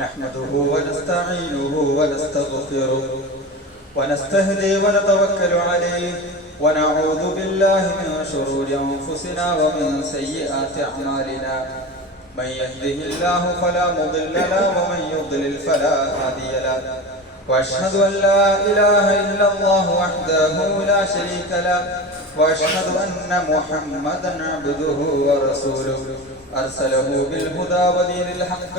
نحمده ونستعينه ونستغفره ونستهدي ونتوكل عليه ونعوذ بالله من شرور أنفسنا ومن سيئات أعمالنا من يهده الله فلا مضل له ومن يضلل فلا هادي له وأشهد أن لا إله إلا الله وحده لا شريك له وأشهد أن محمدا عبده ورسوله أرسله بالهدى ودين الحق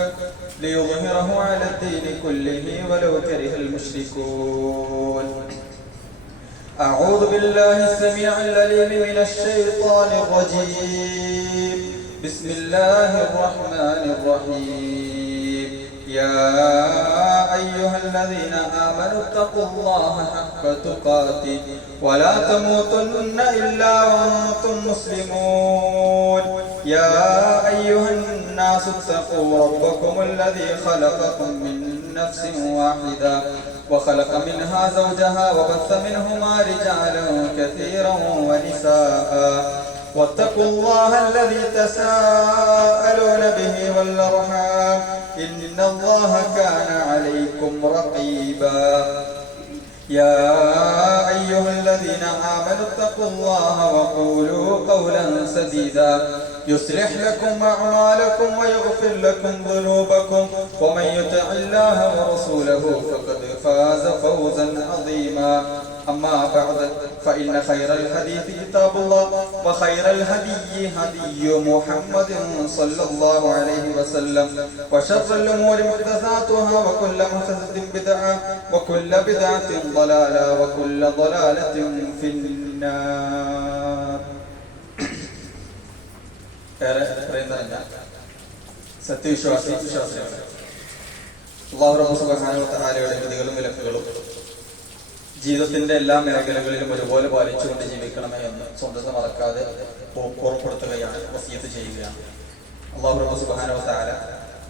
ليظهره على الدين كله ولو كره المشركون. أعوذ بالله السميع العليم من الشيطان الرجيم. بسم الله الرحمن الرحيم. يا أيها الذين آمنوا اتقوا الله حق تقاته ولا تموتن إلا وأنتم مسلمون. يا أيها الناس اتقوا ربكم الذي خلقكم من نفس واحدة وخلق منها زوجها وبث منهما رجالا كثيرا ونساء واتقوا الله الذي تساءلون به والأرحام إن الله كان عليكم رقيبا. يا أيها الذين آمنوا اتقوا الله وقولوا قولا سديدا يصلح لكم أعمالكم ويغفر لكم ذنوبكم ومن يطع الله ورسوله فقد فاز فوزا عظيما. أما بعد فإن خير الحديث كتاب الله وخير الهدي هدي محمد صلى الله عليه وسلم وشر الأمور محدثاتها وكل محدثة بدعة وكل بدعة ضلالة وكل ضلالة في النار. സത്യവിശ്വാസി വിശ്വാസിയാണ്. അല്ലാഹു റബ്ബ് സുബ്ഹാനഹു വ തആലയുടെ വിധികളും വിലക്കുകളും ജീവിതത്തിന്റെ എല്ലാ മേഖലകളിലും ഒരുപോലെ പാലിച്ചുകൊണ്ട് ജീവിക്കണമേ എന്ന് സ്വന്തം മറക്കാതെ ഓർമ്മപ്പെടുത്തുകയാണ്, വസിയത്ത് ചെയ്യുകയാണ്. അല്ലാഹു റബ്ബ് സുബ്ഹാനഹു വ തആല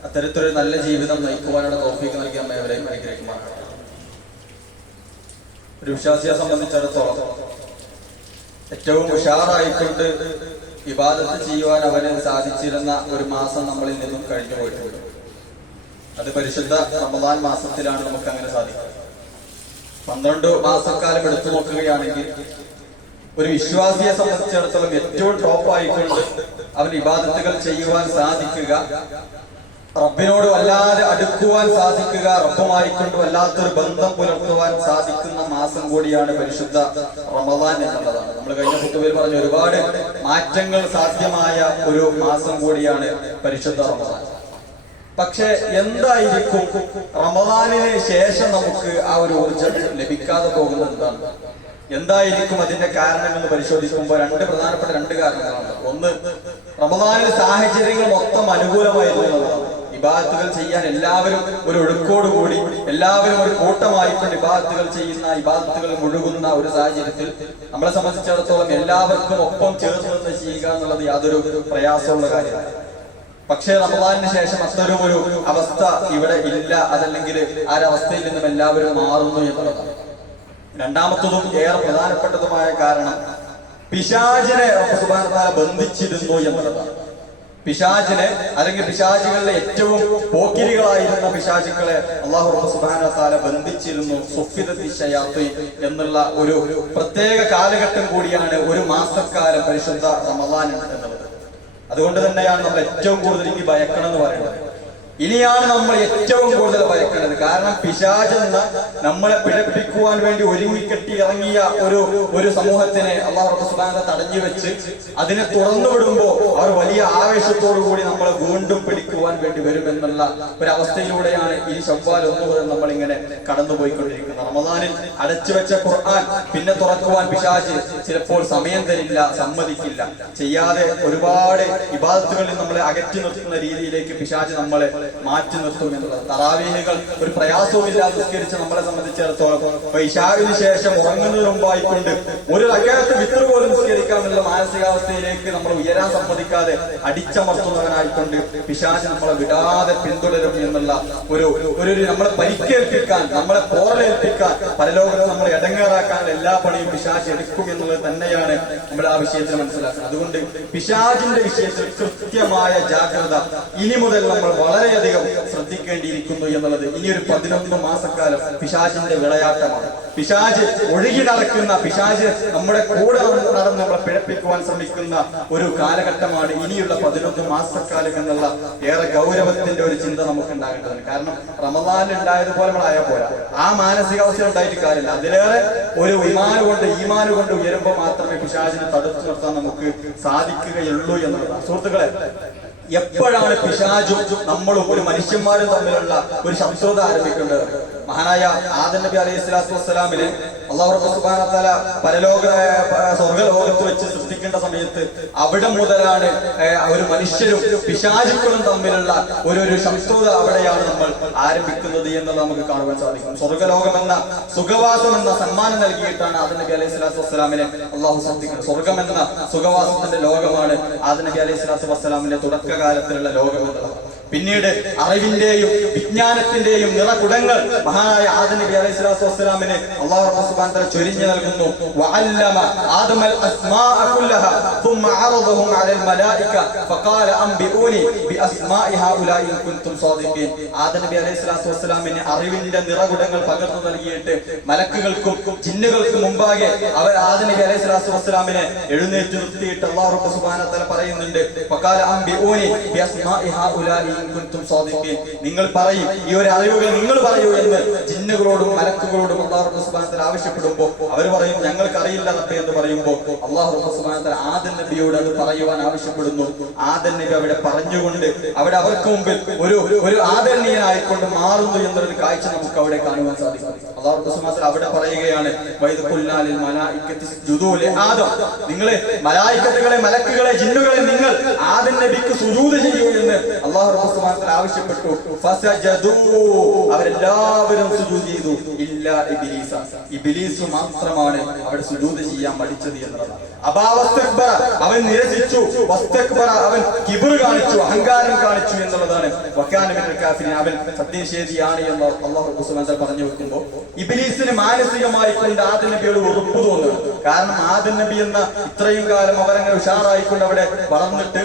അത്തരത്തിലൊരു നല്ല ജീവിതം നയിക്കുവാനുള്ള തൗഫീഖ് നൽകി നമ്മേവരെയും അനുഗ്രഹിക്കുമാറാകട്ടെ. ഒരു വിശ്വാസിയെ സംബന്ധിച്ചിടത്തോളം ഏറ്റവും ഉഷാറായിക്കൊണ്ട് ഇബാദത്ത് ചെയ്യുവാൻ അവന് സാധിച്ചിരുന്ന ഒരു മാസം നമ്മളിൽ നിന്നും കഴിഞ്ഞു പോയിട്ടുണ്ട്. അത് പരിശുദ്ധ റമദാൻ മാസത്തിലാണ് നമുക്ക് അങ്ങനെ സാധിക്കുന്നത്. 12 മാസക്കാലം എടുത്തു നോക്കുകയാണെങ്കിൽ ഒരു വിശ്വാസിയെ സംബന്ധിച്ചിടത്തോളം ഏറ്റവും ടോപ്പായിക്കൊണ്ട് അവൻ ഇബാദത്തുകൾ ചെയ്യുവാൻ സാധിക്കുക, റബ്ബിനോട് വല്ലാതെ അടുക്കുവാൻ സാധിക്കുക, റബ്ബുമായിക്കൊണ്ട് വല്ലാത്തൊരു ബന്ധം പുലർത്തുവാൻ സാധിക്കുന്ന മാസം കൂടിയാണ് പരിശുദ്ധ റമദാൻ എന്നുള്ളതാണ്. നമ്മൾ കഴിഞ്ഞ ഖുതുബയിൽ പറഞ്ഞ ഒരുപാട് മാറ്റങ്ങൾ സാധ്യമായ ഒരു മാസം കൂടിയാണ് പരിശുദ്ധ റമദാൻ. പക്ഷെ എന്തായിരിക്കും റമദാനിന് ശേഷം നമുക്ക് ആ ഒരു ഊർജ്ജം ലഭിക്കാതെ പോകുന്നത് എന്താണ്? എന്തായിരിക്കും അതിന്റെ കാരണങ്ങൾ പരിശോധിക്കുമ്പോൾ പ്രധാനപ്പെട്ട രണ്ട് കാരണങ്ങളാണ്. ഒന്ന്, റമദാനിലെ സാഹചര്യങ്ങൾ മൊത്തം അനുകൂലമായിരുന്നു. ഇബാദത്തുകൾ ചെയ്യാൻ എല്ലാവരും ഒരു ഒഴുക്കോടുകൂടി എല്ലാവരും ഒരു കൂട്ടമായിക്കൊണ്ട് ഇബാദത്തുകൾ ചെയ്യുന്ന, ഇബാദത്തുകൾ മുഴുകുന്ന ഒരു സാഹചര്യത്തിൽ നമ്മളെ സംബന്ധിച്ചിടത്തോളം എല്ലാവർക്കും ഒപ്പം ചേർന്ന് നിന്ന് ചെയ്യുക എന്നുള്ളത് യാതൊരു പ്രയാസമുള്ള കാര്യമാണ്. പക്ഷേ റമദാനിന് ശേഷം അത്തരം ഒരു അവസ്ഥ ഇവിടെ ഇല്ല. അതല്ലെങ്കിൽ ആ ഒരവസ്ഥയിൽ നിന്നും എല്ലാവരും മാറുന്നു എന്നുള്ളതാണ്. രണ്ടാമത്തതും ഏറെ പ്രധാനപ്പെട്ടതുമായ കാരണം പിശാചിനെ റബ്ബ് സുബ്ഹാനഹു വ തആല ബന്ധിച്ചിരുന്നു എന്നുള്ളതാണ്. പിശാചിനെ അല്ലെങ്കിൽ പിശാചുകളിലെ ഏറ്റവും പോക്കിരികളായിരുന്ന പിശാചുക്കളെ അല്ലാഹു റബ്ബ് സുബ്ഹാനഹു വ തആല ബന്ധിച്ചിരുന്നു. സുഫിദത്തി ശയാത്തീൻ എന്നുള്ള ഒരു പ്രത്യേക കാലഘട്ടം കൂടിയാണ് ഒരു മാസക്കാലം പരിശുദ്ധ റമദാൻ എന്നുള്ളത്. അതുകൊണ്ട് തന്നെയാണ് നമ്മൾ ഏറ്റവും കൂടുതൽ ഇനി ഭയക്കണം എന്ന് പറയുന്നത്. ഇനിയാണ് നമ്മൾ ഏറ്റവും കൂടുതൽ ഭയക്കേണ്ടത്. കാരണം പിശാചെന്ന നമ്മളെ പിഴപ്പിക്കുവാൻ വേണ്ടി ഒരുങ്ങിക്കെട്ടി ഇറങ്ങിയ ഒരു സമൂഹത്തിനെ അല്ലാഹു റബ്ബ് സുബ്ഹാനഹു വ തആല തടഞ്ഞു വെച്ച് അതിനെ തുറന്നു വിടുമ്പോൾ അവർ വലിയ ആവേശത്തോടു കൂടി നമ്മളെ വീണ്ടും പിടിക്കുവാൻ വേണ്ടി വരുമെന്നുള്ള ഒരവസ്ഥയിലൂടെയാണ് ഈ ശവ്വാൽ 1 മുതൽ നമ്മൾ ഇങ്ങനെ കടന്നുപോയിക്കൊണ്ടിരിക്കുന്നത്. റമദാനിൽ അടച്ചു വെച്ച ഖുർആൻ പിന്നെ തുറക്കുവാൻ പിശാച് ചിലപ്പോൾ സമയം തരില്ല, സമ്മതിക്കില്ല. ചെയ്യാതെ ഒരുപാട് ഇബാദത്തുകളിൽ നമ്മളെ അകറ്റി നിർത്തുന്ന രീതിയിലേക്ക് പിശാച് നമ്മളെ മാറ്റി നിർത്തും എന്നുള്ളത്. തറാവീഹുകൾ ഒരു പ്രയാസവുമില്ലാതെ നിസ്കരിച്ച് നമ്മളെ സംബന്ധിച്ചിടത്തോളം ഇശാഇന് ശേഷം ഉറങ്ങുന്നതിന് മുമ്പായിക്കൊണ്ട് ഒരു റക്അത്ത് വിത്ർ പോലും നിസ്കരിക്കാമെന്നുള്ള മാനസികാവസ്ഥയിലേക്ക് നമ്മൾ ഉയരാൻ സമ്മതിക്കാതെ അടിച്ചമർത്തുന്നവനായിക്കൊണ്ട് പിശാച് നമ്മളെ വിടാതെ പിന്തുടരും എന്നുള്ള ഒരു നമ്മളെ പരിക്കേൽപ്പിക്കാൻ, നമ്മളെ പോറലേൽപ്പിക്കാൻ, പരലോകത്ത് നമ്മളെ ഇടങ്ങേറാക്കാനുള്ള എല്ലാ പണിയും പിശാച് എടുക്കും എന്നുള്ളത് തന്നെയാണ് നമ്മൾ ആ വിഷയത്തിൽ മനസ്സിലാക്കുന്നത്. അതുകൊണ്ട് പിശാചിന്റെ വിഷയത്തിൽ കൃത്യമായ ജാഗ്രത ഇനി മുതൽ നമ്മൾ വളരെ വളരെയധികം ശ്രദ്ധിക്കേണ്ടിയിരിക്കുന്നു എന്നുള്ളത്. ഇനിയൊരു 11 മാസക്കാലം പിശാചിന്റെ വിളയാട്ടമാണ്. പിശാച് ഒഴുകി നടക്കുന്ന, പിശാച് നമ്മുടെ കൂടെ നടന്ന് നമ്മളെ പിഴപ്പിക്കുവാൻ ശ്രമിക്കുന്ന ഒരു കാലഘട്ടമാണ് ഇനിയുള്ള 11 മാസക്കാലം എന്നുള്ള ഏറെ ഗൗരവത്തിന്റെ ഒരു ചിന്ത നമുക്ക് ഉണ്ടാകേണ്ടതാണ്. കാരണം റമദാനിൽ ഉണ്ടായതുപോലെ നമ്മളായാൽ പോരാ, ആ മാനസികാവസ്ഥ ഉണ്ടായിട്ട് കാര്യമില്ല. അതിലേറെ ഒരു ഈമാന് കൊണ്ട് ഉയരുമ്പോൾ മാത്രമേ പിശാചിനെ തടുത്തു നിർത്താൻ നമുക്ക് സാധിക്കുകയുള്ളൂ എന്നുള്ളതാണ്. സുഹൃത്തുക്കളെ, എപ്പോഴാണ് പിശാചും നമ്മളും ഒരു മനുഷ്യന്മാരും തമ്മിലുള്ള ഒരു ശത്രുത ആരംഭിക്കേണ്ടത്? മഹാനായ ആദം നബി അലൈഹി സ്വലാത്തു വസ്സലാമിനെ അല്ലാഹു സുബ്ഹാനഹു വ തആല സ്വർഗ്ഗലോകത്ത് വെച്ച് സൃഷ്ടിക്കേണ്ട സമയത്ത് അവിടെ മുതലാണ് ഒരു മനുഷ്യരും പിശാചുക്കളും തമ്മിലുള്ള ഒരു ശത്രുത അവിടെയാണ് നമ്മൾ ആരംഭിക്കുന്നത് എന്നുള്ളത് നമുക്ക് കാണുവാൻ സാധിക്കും. സ്വർഗ്ഗലോകം എന്ന സുഖവാസം എന്ന സമ്മാനം നൽകിയിട്ടാണ് ആദം നബി അലൈഹി സ്വലാത്തു വസ്സലാമിനെ അള്ളാഹു സൃഷ്ടിക്കുന്നത്. സ്വർഗം എന്ന സുഖവാസത്തിന്റെ ലോകമാണ് ആദം നബി അലൈഹി സ്വലാത്തു വസ്സലാമിന്റെ തുടക്കകാലത്തിലുള്ള ലോകം എന്നുള്ളത്. പിന്നീട് അറിവിന്റെയും വിജ്ഞാനത്തിന്റെയും നിറകുടങ്ങൾ മഹാനായ ആദം നബി അലൈഹി സ്വലാത്തു വസ്സലാമിന് അല്ലാഹു സുബ്ഹാനഹു വ തആല ചൊരിഞ്ഞു നൽകുന്നു. വഅല്ലമ ആദമൽ അസ്മാഅ കുല്ലഹ ثم عرضهم على الملائكه فقال انبئوني باسماء هؤلاء ان كنتم صادقين. ആദം നബി അലൈഹി സ്വലാത്തു വസ്സലാമിന് അറിവിന്റെ നിറകുടങ്ങൾ പകർന്നു നൽകിയിട്ട് മലക്കുകൾക്കും ജിന്നുകൾക്കും മുമ്പാകെ അവർ ആദം നബി അലൈഹി സ്വലാത്തു വസ്സലാമിനെ എഴുന്നേറ്റ് നിർത്തിയിട്ട് അല്ലാഹു സുബ്ഹാനഹു വ തആല പറയുന്നുണ്ട്, ഫഖാല അൻബിഊനി ബിഅസ്മാഇ ഹഉലാഇ ഇൻ കുൻതും സാദിഖീൻ. നിങ്ങൾ പറയും, ഈ ഒരു അറിവുകൾ നിങ്ങൾ പറയൂ എന്ന് ജിന്നുകളോടും മലക്കുകളോടും അല്ലാഹു സുബ്ഹാനഹു വ തആല ആവശ്യപ്പെടുമ്പോൾ അവർ പറയും, ഞങ്ങൾക്ക് അറിയില്ല റബ്ബേ എന്ന് പറയുമ്പോൾ അല്ലാഹു സുബ്ഹാനഹു വ തആല ആദം നബിയോട് അത് പറയുവാൻ ആവശ്യപ്പെടുന്നു. ആദം നബി അവിടെ പറഞ്ഞുകൊണ്ട് അവിടെ അവർക്ക് മുമ്പിൽ ഒരു ആദരണീയനായിക്കൊണ്ട് മാറുന്നു എന്നൊരു കാഴ്ച നമുക്ക് അവിടെ കാണുവാൻ സാധിക്കും. അല്ലാഹു സുബ്ഹാനഹു വ തആല അവിടെ പറയുകയാണ്, വൈദ ഖുൽനാ ലിൽ മലായികത്തി ഇസ്ജുദൂ ലി ആദം. നിങ്ങൾ മലായികത്തുകളെ, മലക്കുകളെ, ജിന്നുകളെ നിങ്ങൾ ആദം നബിക്ക് സുജൂദ് ചെയ്യൂ എന്ന് അല്ലാഹു സുബ്ഹാനഹു വ തആല ആവശ്യപ്പെട്ടു. ഫസജദൂ, അവരെല്ലാവരും സുജൂദ് ചെയ്തു. ഇല്ലാ ഇബ്ലീസ, ഇബ്ലീസ് മാത്രമാണ് അവിടെ സുജൂദ് ചെയ്യാൻ മടിച്ചത് എന്നതാണ്. അബാവസ്തക്ബറ, അവൻ നിരസിച്ചു. വസ്തക്ബറ, അവൻ കിബ്ർ കാണിച്ചു, അഹങ്കാരം കാണിച്ചു എന്നുള്ളതാണ്. വകാന മിനൽ കാഫിരീൻ, അവൻ സത്യനിഷേധിയാണ് എന്ന് അല്ലാഹു സുബ്ഹാനഹു വ തആല പറഞ്ഞു വെക്കുമ്പോൾ ഇബ്ലീസിന് മാനസികമായി കൊണ്ട് ആദം നബിയോട് വെറുപ്പ് തോന്നുന്നു. കാരണം ആദം നബി എന്ന ഇത്രയും കാലം അവരങ്ങനെ ഉഷാറായിക്കൊണ്ട് അവിടെ വളർന്നിട്ട്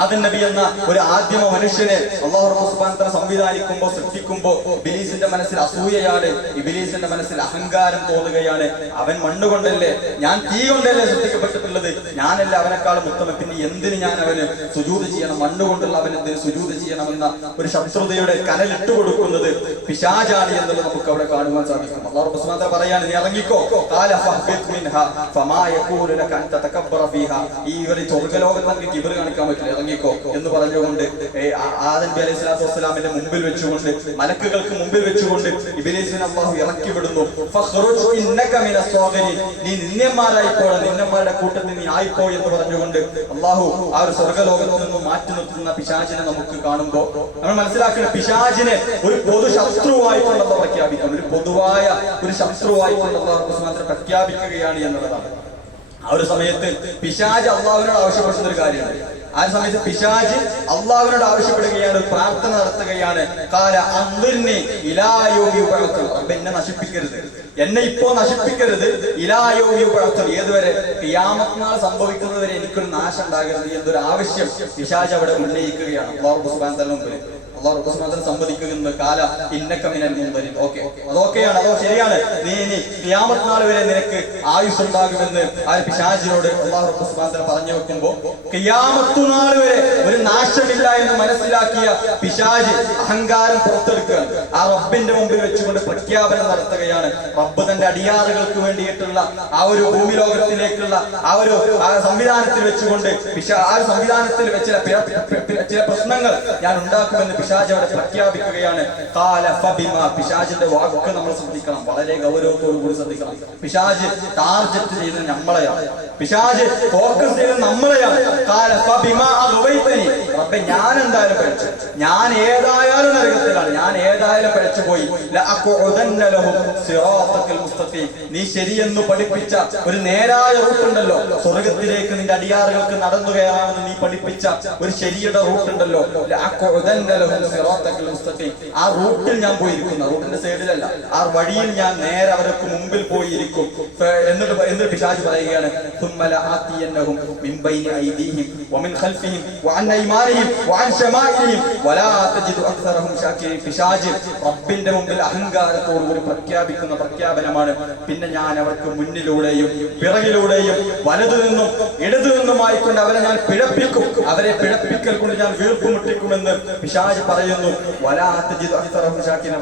ആദം നബി എന്ന ഒരു ആദ്യമ മനുഷ്യനെ അല്ലാഹു സുബ്ഹാനഹു വ തആല സംവിധാനിക്കുമ്പോൾ, സൃഷ്ടിക്കുമ്പോൾ ഇബ്ലീസിന്റെ മനസ്സിൽ അസൂയയാണ്, ഇബ്ലീസിന്റെ മനസ്സിൽ അഹങ്കാരം തോന്നുകയാണ്. അവൻ മണ്ണുകൊണ്ടല്ലേ, ഞാൻ തീ കൊണ്ടല്ലേ സൃഷ്ടിക്കപ്പെട്ടിട്ടുള്ളത്, ഞാനല്ല അവനെക്കാളും ഉത്തമം, പിന്നെ എന്തിന് ഞാൻ അവന് സുജൂദ് ചെയ്യണം, മണ്ണുകൊണ്ടുള്ള അവൻ എന്തിന് സുജൂദ് ചെയ്യണമെന്ന ഒരു ശത്രുതയുടെ കനലിട്ട് കൊടുക്കുന്നത് പിശാചാണ് എന്നുള്ളത് നമുക്ക് അവിടെ കാണുവാൻ സാധിക്കും. അല്ലാഹു സുബ്ഹാനഹു വ തആല പറയാണ്, നീ ഇറങ്ങിക്കോ, ഖാല ഫഹ്ബിത് മിൻഹാ ഫമാ യകൂലു ലക അൻ തതകബ്ബറ ഫീഹാ. ഈ ഒരു സ്വർഗ്ഗലോകത്ത് നമുക്ക് കിബ്ർ കാണിക്കാൻ പറ്റില്ല, ഇറങ്ങിക്കോ എന്ന് പറഞ്ഞുകൊണ്ട് ആദം നബി അലൈഹി സ്വലാത്തു വസ്സലാമിന്റെ മുമ്പിൽ വെച്ചുകൊണ്ട്, മലക്കുകൾക്ക് മുമ്പിൽ വെച്ചുകൊണ്ട് ഇബ്ലീസിനെ അല്ലാഹു ഇറക്കി വിടുന്നു. ഫഖ്റുജ് ഇന്നക മിനസ് സാഗിരീൻ, നീ നിന്യന്മാരായിപ്പോ, നിന്യന്മാരുടെ കൂട്ടത്തിൽ നീ ആയിപ്പോ എന്ന് പറഞ്ഞുകൊണ്ട് അല്ലാഹു ആ ഒരു സ്വർഗ്ഗലോകത്ത് നിന്ന് മാറ്റി നിർത്തുന്ന പിശാചിനെ നമുക്ക് കാണുമ്പോൾ നമ്മൾ മനസ്സിലാക്കണം, പിശാചിനെ ഒരു പൊതു ശത്രുവായിട്ടുള്ളത് പ്രഖ്യാപിക്കണം, ഒരു പൊതുവായ ഒരു ശത്രുവായിട്ടുള്ളത് പ്രഖ്യാപിക്കുകയാണ് എന്നുള്ളതാണ്. ആ ഒരു സമയത്ത് പിശാച് അള്ളാഹുവിനോട് ആവശ്യപ്പെടുന്ന ഒരു കാര്യമാണ്. ആ സമയത്ത് പിശാച് അള്ളാഹുവിനോട് ആവശ്യപ്പെടുകയാണ്, പ്രാർത്ഥന നടത്തുകയാണ്. കാല അൻദിർനി ഇലാ യൗമി യുബഅത്തു, എന്നെ നശിപ്പിക്കരുത്, എന്നെ ഇപ്പോ നശിപ്പിക്കരുത്. ഇലാ യൗമി യുബഅത്തു, ഏതുവരെ? ഖിയാമത്ത് നാൾ സംഭവിക്കുന്നതുവരെ എനിക്കൊരു നാശം ഉണ്ടാകരുത് എന്നൊരു ആവശ്യം പിശാച് അവിടെ ഉന്നയിക്കുകയാണ് അല്ലാഹു സുബ്ഹാനഹു വ തആല മുമ്പിൽ. അല്ലാഹു സുബ്ഹാനഹു വ തആല സമ്മതിക്കുന്നത്, കാല ഇന്നക മിനൽ മുൻദരിൻ. ഓക്കേ, അതൊക്കെയാണ്, അതോ ശരിയാണ്, നീ ഖിയാമത്ത് നാൾ വരെ നിനക്ക് ആയുസ് ഉണ്ടാകുമെന്ന് ആ പിശാചിനോട് അല്ലാഹു സുബ്ഹാനഹു വ തആല പറഞ്ഞു വെക്കുമ്പോൾ ഖിയാമത്ത് നാൾ വരെ ഒരു നാശമില്ല എന്ന് മനസ്സിലാക്കിയ പിശാച് അഹങ്കാരം പുറത്തെടുക്കുകയാണ്. ആ റബ്ബിന്റെ മുമ്പിൽ വെച്ചുകൊണ്ട് പ്രഖ്യാപനം നടത്തുകയാണ്. റബ്ബ് തന്റെ അടിയാറുകൾക്ക് വേണ്ടിയിട്ടുള്ള ആ ഒരു ഭൂമി ലോകത്തിലേക്കുള്ള ആ ഒരു സംവിധാനത്തിൽ വെച്ചുകൊണ്ട് ആ സംവിധാനത്തിൽ വെച്ച ചില പ്രശ്നങ്ങൾ ഞാൻ ഉണ്ടാക്കുമെന്ന് പിശാച് അവിടെ പ്രഖ്യാപിക്കുകയാണ്. ഖാല ഫബിമാ, പിശാചിന്റെ വാക്ക് നമ്മൾ ശ്രദ്ധിക്കണം, വളരെ ഗൗരവത്തോടു കൂടി ശ്രദ്ധിക്കണം. പിശാച് ടാർഗറ്റ് ചെയ്യുന്നത് നമ്മളെയാണ്, പിശാച് ഫോക്കസ് ചെയ്യുന്നത് നമ്മളെയാണ്. ഖാല ഫബിമാ അഗ്വൈതനി, റബ്ബേ ഞാൻ എന്തായാലും കഴിച്ചു, ഞാൻ ഏതായാലും നരകത്തിലാണ്, പിഴച്ചിലാണ്, ഞാൻ ഏതായാലും പിഴച്ചുപോയി. നീ ശരിയെന്ന് പഠിപ്പിച്ച ഒരു നേരായ റൂട്ടുണ്ടല്ലോ, സ്വർഗത്തിലേക്ക് നിന്റെ അടിയാറുകൾക്ക് നടന്നു കയറാമെന്ന് നീ പഠിപ്പിച്ച ഒരു ശരിയുടെ റൂട്ടുണ്ടല്ലോ, ആ റൂട്ടിൽ ഞാൻ പോയിരിക്കുന്നു. റൂട്ടിന്റെ സൈഡിലല്ല, ആ വഴിയിൽ ഞാൻ നേരെ അവർക്ക് മുമ്പിൽ പോയിരിക്കും. എന്നിട്ട് പിശാച് പറയുകയാണ്, പിശാച് റബ്ബിന്റെ മുമ്പിൽ അഹങ്കാരത്തോടുകൂടി പ്രഖ്യാപിക്കുന്ന പ്രഖ്യാപനമാണ്, പിന്നെ ഞാൻ അവർക്ക് മുന്നിലൂടെയും പിറകിലൂടെയും വലതു നിന്നും ഇടതു നിന്നുമായിക്കൊണ്ട് അവരെ ഞാൻ പിഴപ്പിക്കും, അവരെ പിഴപ്പിക്കൽ കൊണ്ട് ഞാൻ വീർപ്പുമുട്ടിക്കുമെന്ന് പിശാച് പറയുന്നു.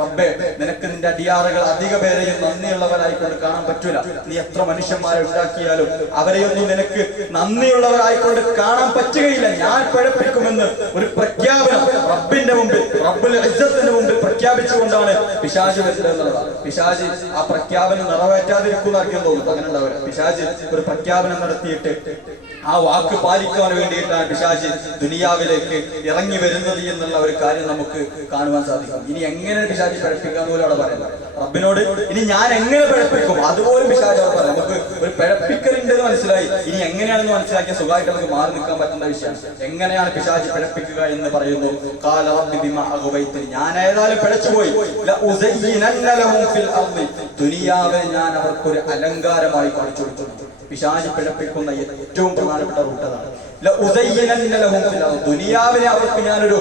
റബ്ബേ, നിനക്ക് നിന്റെ അടിയാറുകൾ അധിക പേരെയും നന്ദിയുള്ളവരായിക്കൊണ്ട് കാണാൻ പറ്റൂല. നീ എത്ര മനുഷ്യന്മാരെ ഉണ്ടാക്കിയാലും അവരെയൊന്നും നിനക്ക് നന്ദിയുള്ളവരായിക്കൊണ്ട് കാണാൻ പറ്റുകയില്ല. ഞാൻ പിഴപ്പിക്കുമെന്ന് ഒരു പ്രഖ്യാപനം റബ്ബിന്റെ മുമ്പിൽ, റബ്ബുൽ ഇസ്സത്തിന്റെ മുമ്പിൽ പ്രഖ്യാപിച്ചുകൊണ്ടാണ് പിശാച് വരുന്നത് എന്നുള്ളതാണ്. പിശാച് ആ പ്രഖ്യാപനം നിറവേറ്റാതിരിക്കുന്ന ആർക്കും തോന്നുന്നു, അങ്ങനെ ഉണ്ടാവില്ല. പിശാച് ഒരു പ്രഖ്യാപനം നടത്തിയിട്ട് ആ വാക്ക് പാലിക്കാൻ വേണ്ടിയിട്ടാണ് പിശാച് ദുനിയാവിലേക്ക് ഇറങ്ങി വരുന്നത് എന്നുള്ള ഒരു കാര്യം നമുക്ക് കാണുവാൻ സാധിക്കും. ഇനി എങ്ങനെ പിശാച് പിഴപ്പിക്കാന്ന് പോലും അവിടെ പറയുന്നത് റബ്ബിനോട്, ഇനി ഞാൻ എങ്ങനെ പിഴപ്പിക്കും അതുപോലും പിശാച് അവിടെ പറയാം. നമുക്ക് ഒരു പിഴപ്പിക്കലുണ്ടെന്ന് മനസ്സിലായി, ഇനി എങ്ങനെയാണെന്ന് മനസ്സിലാക്കിയ സുഖമായിട്ട് നമുക്ക് മാറി നിൽക്കാൻ പറ്റുന്ന വിഷയം. എങ്ങനെയാണ് പിശാച് പിഴപ്പിക്കുക എന്ന് പറയുന്നു. ഞാൻ ഏതായാലും പിഴച്ചുപോയി, ദുനിയാവിനെ ഞാൻ അവർക്കൊരു അലങ്കാരമായി കാണിച്ചു കൊടുത്തു. പിശാച് പിഴപ്പിക്കുന്ന ഏറ്റവും പ്രധാനപ്പെട്ട റൂട്ട് അതാണ്. ദുനിയാവിനെ അവർക്ക് ഞാനൊരു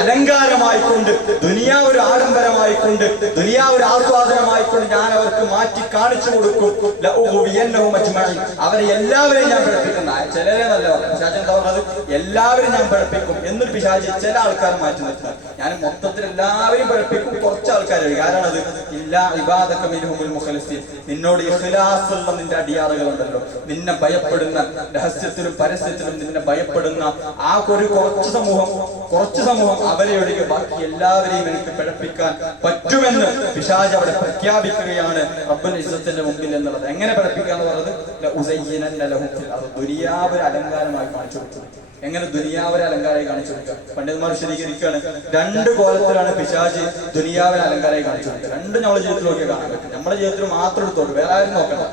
അലങ്കാരമായിക്കൊണ്ട്, ദുനിയാവ് ഒരു ആഡംബരമായിക്കൊണ്ട്, ദുനിയാവ് ഒരു ആസ്വാദനമായിക്കൊണ്ട് ഞാൻ അവർക്ക് മാറ്റി കാണിച്ചു കൊടുക്കും. അവരെ എല്ലാവരെയും ഞാൻ പിഴപ്പിക്കുന്ന, ചിലരെ നല്ല പിശാച് എന്താ പറഞ്ഞത്, എല്ലാവരും ഞാൻ പിഴപ്പിക്കും എന്നൊരു പിശാച് ചില ആൾക്കാരെ മാറ്റി നിർത്തുക. ഞാൻ മൊത്തത്തിൽ എല്ലാവരും പിഴപ്പിക്കും, കുറച്ച് ആൾക്കാരെ. കാരണം അത് ഇല്ലാ ഇബാദക മിൻഹുൽ മുഖ്ലിസീൻ, നിന്നോട് ഇഖ്ലാസുള്ള നിന്റെ അടിയാറുകളുണ്ടല്ലോ, നിന്നെ ഭയപ്പെടുന്ന, രഹസ്യത്തിലും പരസ്യത്തിലും നിന്നെ ഭയപ്പെടുന്ന ആ കുറച്ച് സമൂഹം അവരെ ഒഴികെ ബാക്കി എല്ലാവരെയും എനിക്ക് പിഴപ്പിക്കാൻ പറ്റുമെന്ന് പിശാച് അവിടെ പ്രഖ്യാപിക്കുകയാണ് റബ്ബുൽ ഇസ്സത്തിന്റെ മുമ്പിൽ എന്നുള്ളത്. എങ്ങനെ പിഴപ്പിക്കാന്ന് പറഞ്ഞത്, ദുനിയാവ് അലങ്കാരമായി കാണിച്ചു കൊടുത്തത്. എങ്ങനെ ദുനിയാവിനെ അലങ്കാരമായി കാണിച്ചു കൊടുക്കുക? പണ്ഡിതന്മാർ വിശദീകരിക്കുകയാണ്, രണ്ട് കോലത്തിലാണ് പിശാച് ദുനിയാവിനെ അലങ്കാരമായി കാണിച്ചു കൊടുക്കുക. രണ്ടും നമ്മുടെ ജീവിതത്തിൽ നോക്കിയാൽ കാണാൻ പറ്റും. നമ്മുടെ ജീവിതത്തിൽ മാത്രം എടുത്തു നോക്കും, വേറെ ആരും നോക്കണം.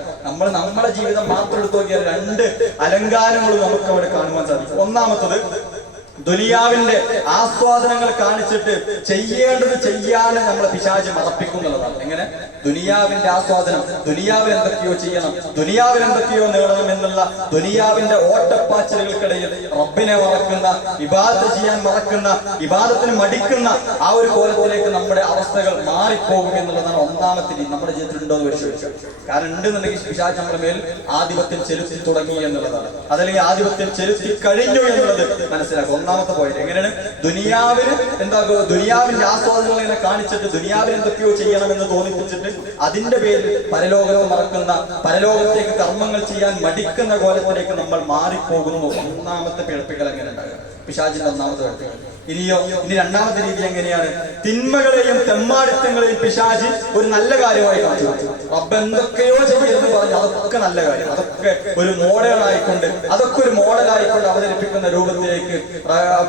നമ്മുടെ ജീവിതം മാത്രം എടുത്തു നോക്കിയാൽ രണ്ട് അലങ്കാരങ്ങളും നമുക്ക് അവിടെ കാണുവാൻ സാധിക്കും. ഒന്നാമത്തത്, ദുനിയാവിന്റെ ആസ്വാദനങ്ങൾ കാണിച്ചിട്ട് ചെയ്യേണ്ടത് ചെയ്യാതെ നമ്മളെ പിശാച് മറപ്പിക്കുന്നുള്ളതാണ്. എങ്ങനെ? ദുനിയാവിന്റെ ആസ്വാദനം, ദുനിയാവിൽ എന്തൊക്കെയോ ചെയ്യണം, ദുനിയാവിൽ എന്തൊക്കെയോ നേടണം എന്നുള്ള ദുനിയാവിന്റെ ഓട്ടപ്പാച്ചിലുകൾക്കിടയിൽ റബ്ബിനെ മറക്കുന്ന, ഇബാദത്ത് ചെയ്യാൻ മറക്കുന്ന, ഇബാദത്തിന് മടിക്കുന്ന ആ ഒരു കോലത്തിലേക്ക് നമ്മുടെ അവസ്ഥകൾ മാറിപ്പോകും എന്നുള്ളതാണ് ഒന്നാമത്തെ രീതി. നമ്മുടെ ജീവിതത്തിൽ ഉണ്ടോ എന്ന് പരിശോധിച്ചു. കാരണം ഉണ്ടെന്നുണ്ടെങ്കിൽ പിശാച് നമ്മുടെ മേൽ ആധിപത്യം ചെലുത്തി തുടങ്ങി എന്നുള്ളതാണ്, അതല്ലെങ്കിൽ ആധിപത്യം ചെലുത്തി കഴിഞ്ഞു എന്നുള്ളത് മനസ്സിലാക്കും. ഒന്നാമത്തെ പോയിന്റ് എങ്ങനെയാണ്? ദുനിയാവിന് ദുനിയാവിന്റെ ആസ്വാദനങ്ങൾ ഇങ്ങനെ കാണിച്ചിട്ട് ദുനിയാവിൽ എന്തൊക്കെയോ ചെയ്യണമെന്ന് തോന്നിപ്പിച്ചിട്ട് അതിന്റെ പേരിൽ പരലോകത്തെ മറക്കുന്ന, പരലോകത്തേക്ക് കർമ്മങ്ങൾ ചെയ്യാൻ മടിക്കുന്ന കോലത്തിലേക്ക് നമ്മൾ മാറിപ്പോകുന്നു. ഒന്നാമത്തെ പിഴപ്പിക്കൽ എങ്ങനെ ഉണ്ടാകുക? പിശാചിന്റെ ഒന്നാമത്തെ പിഴപ്പിക്കൽ. ഇനി രണ്ടാമത്തെ രീതി എങ്ങനെയാണ്? തിന്മകളെയും തെമ്മാടിത്തങ്ങളെയും പിശാച് ഒരു നല്ല കാര്യമായി കാണിച്ചു. റബ്ബ് എന്തൊക്കെയോ ചെയ്തെന്ന് പറഞ്ഞ് അതൊക്കെ നല്ല കാര്യം, അതൊക്കെ ഒരു മോഡലായിക്കൊണ്ട്, അതൊക്കെ ഒരു മോഡലായിക്കൊണ്ട് അവതരിപ്പിക്കുന്ന രൂപത്തിലേക്ക്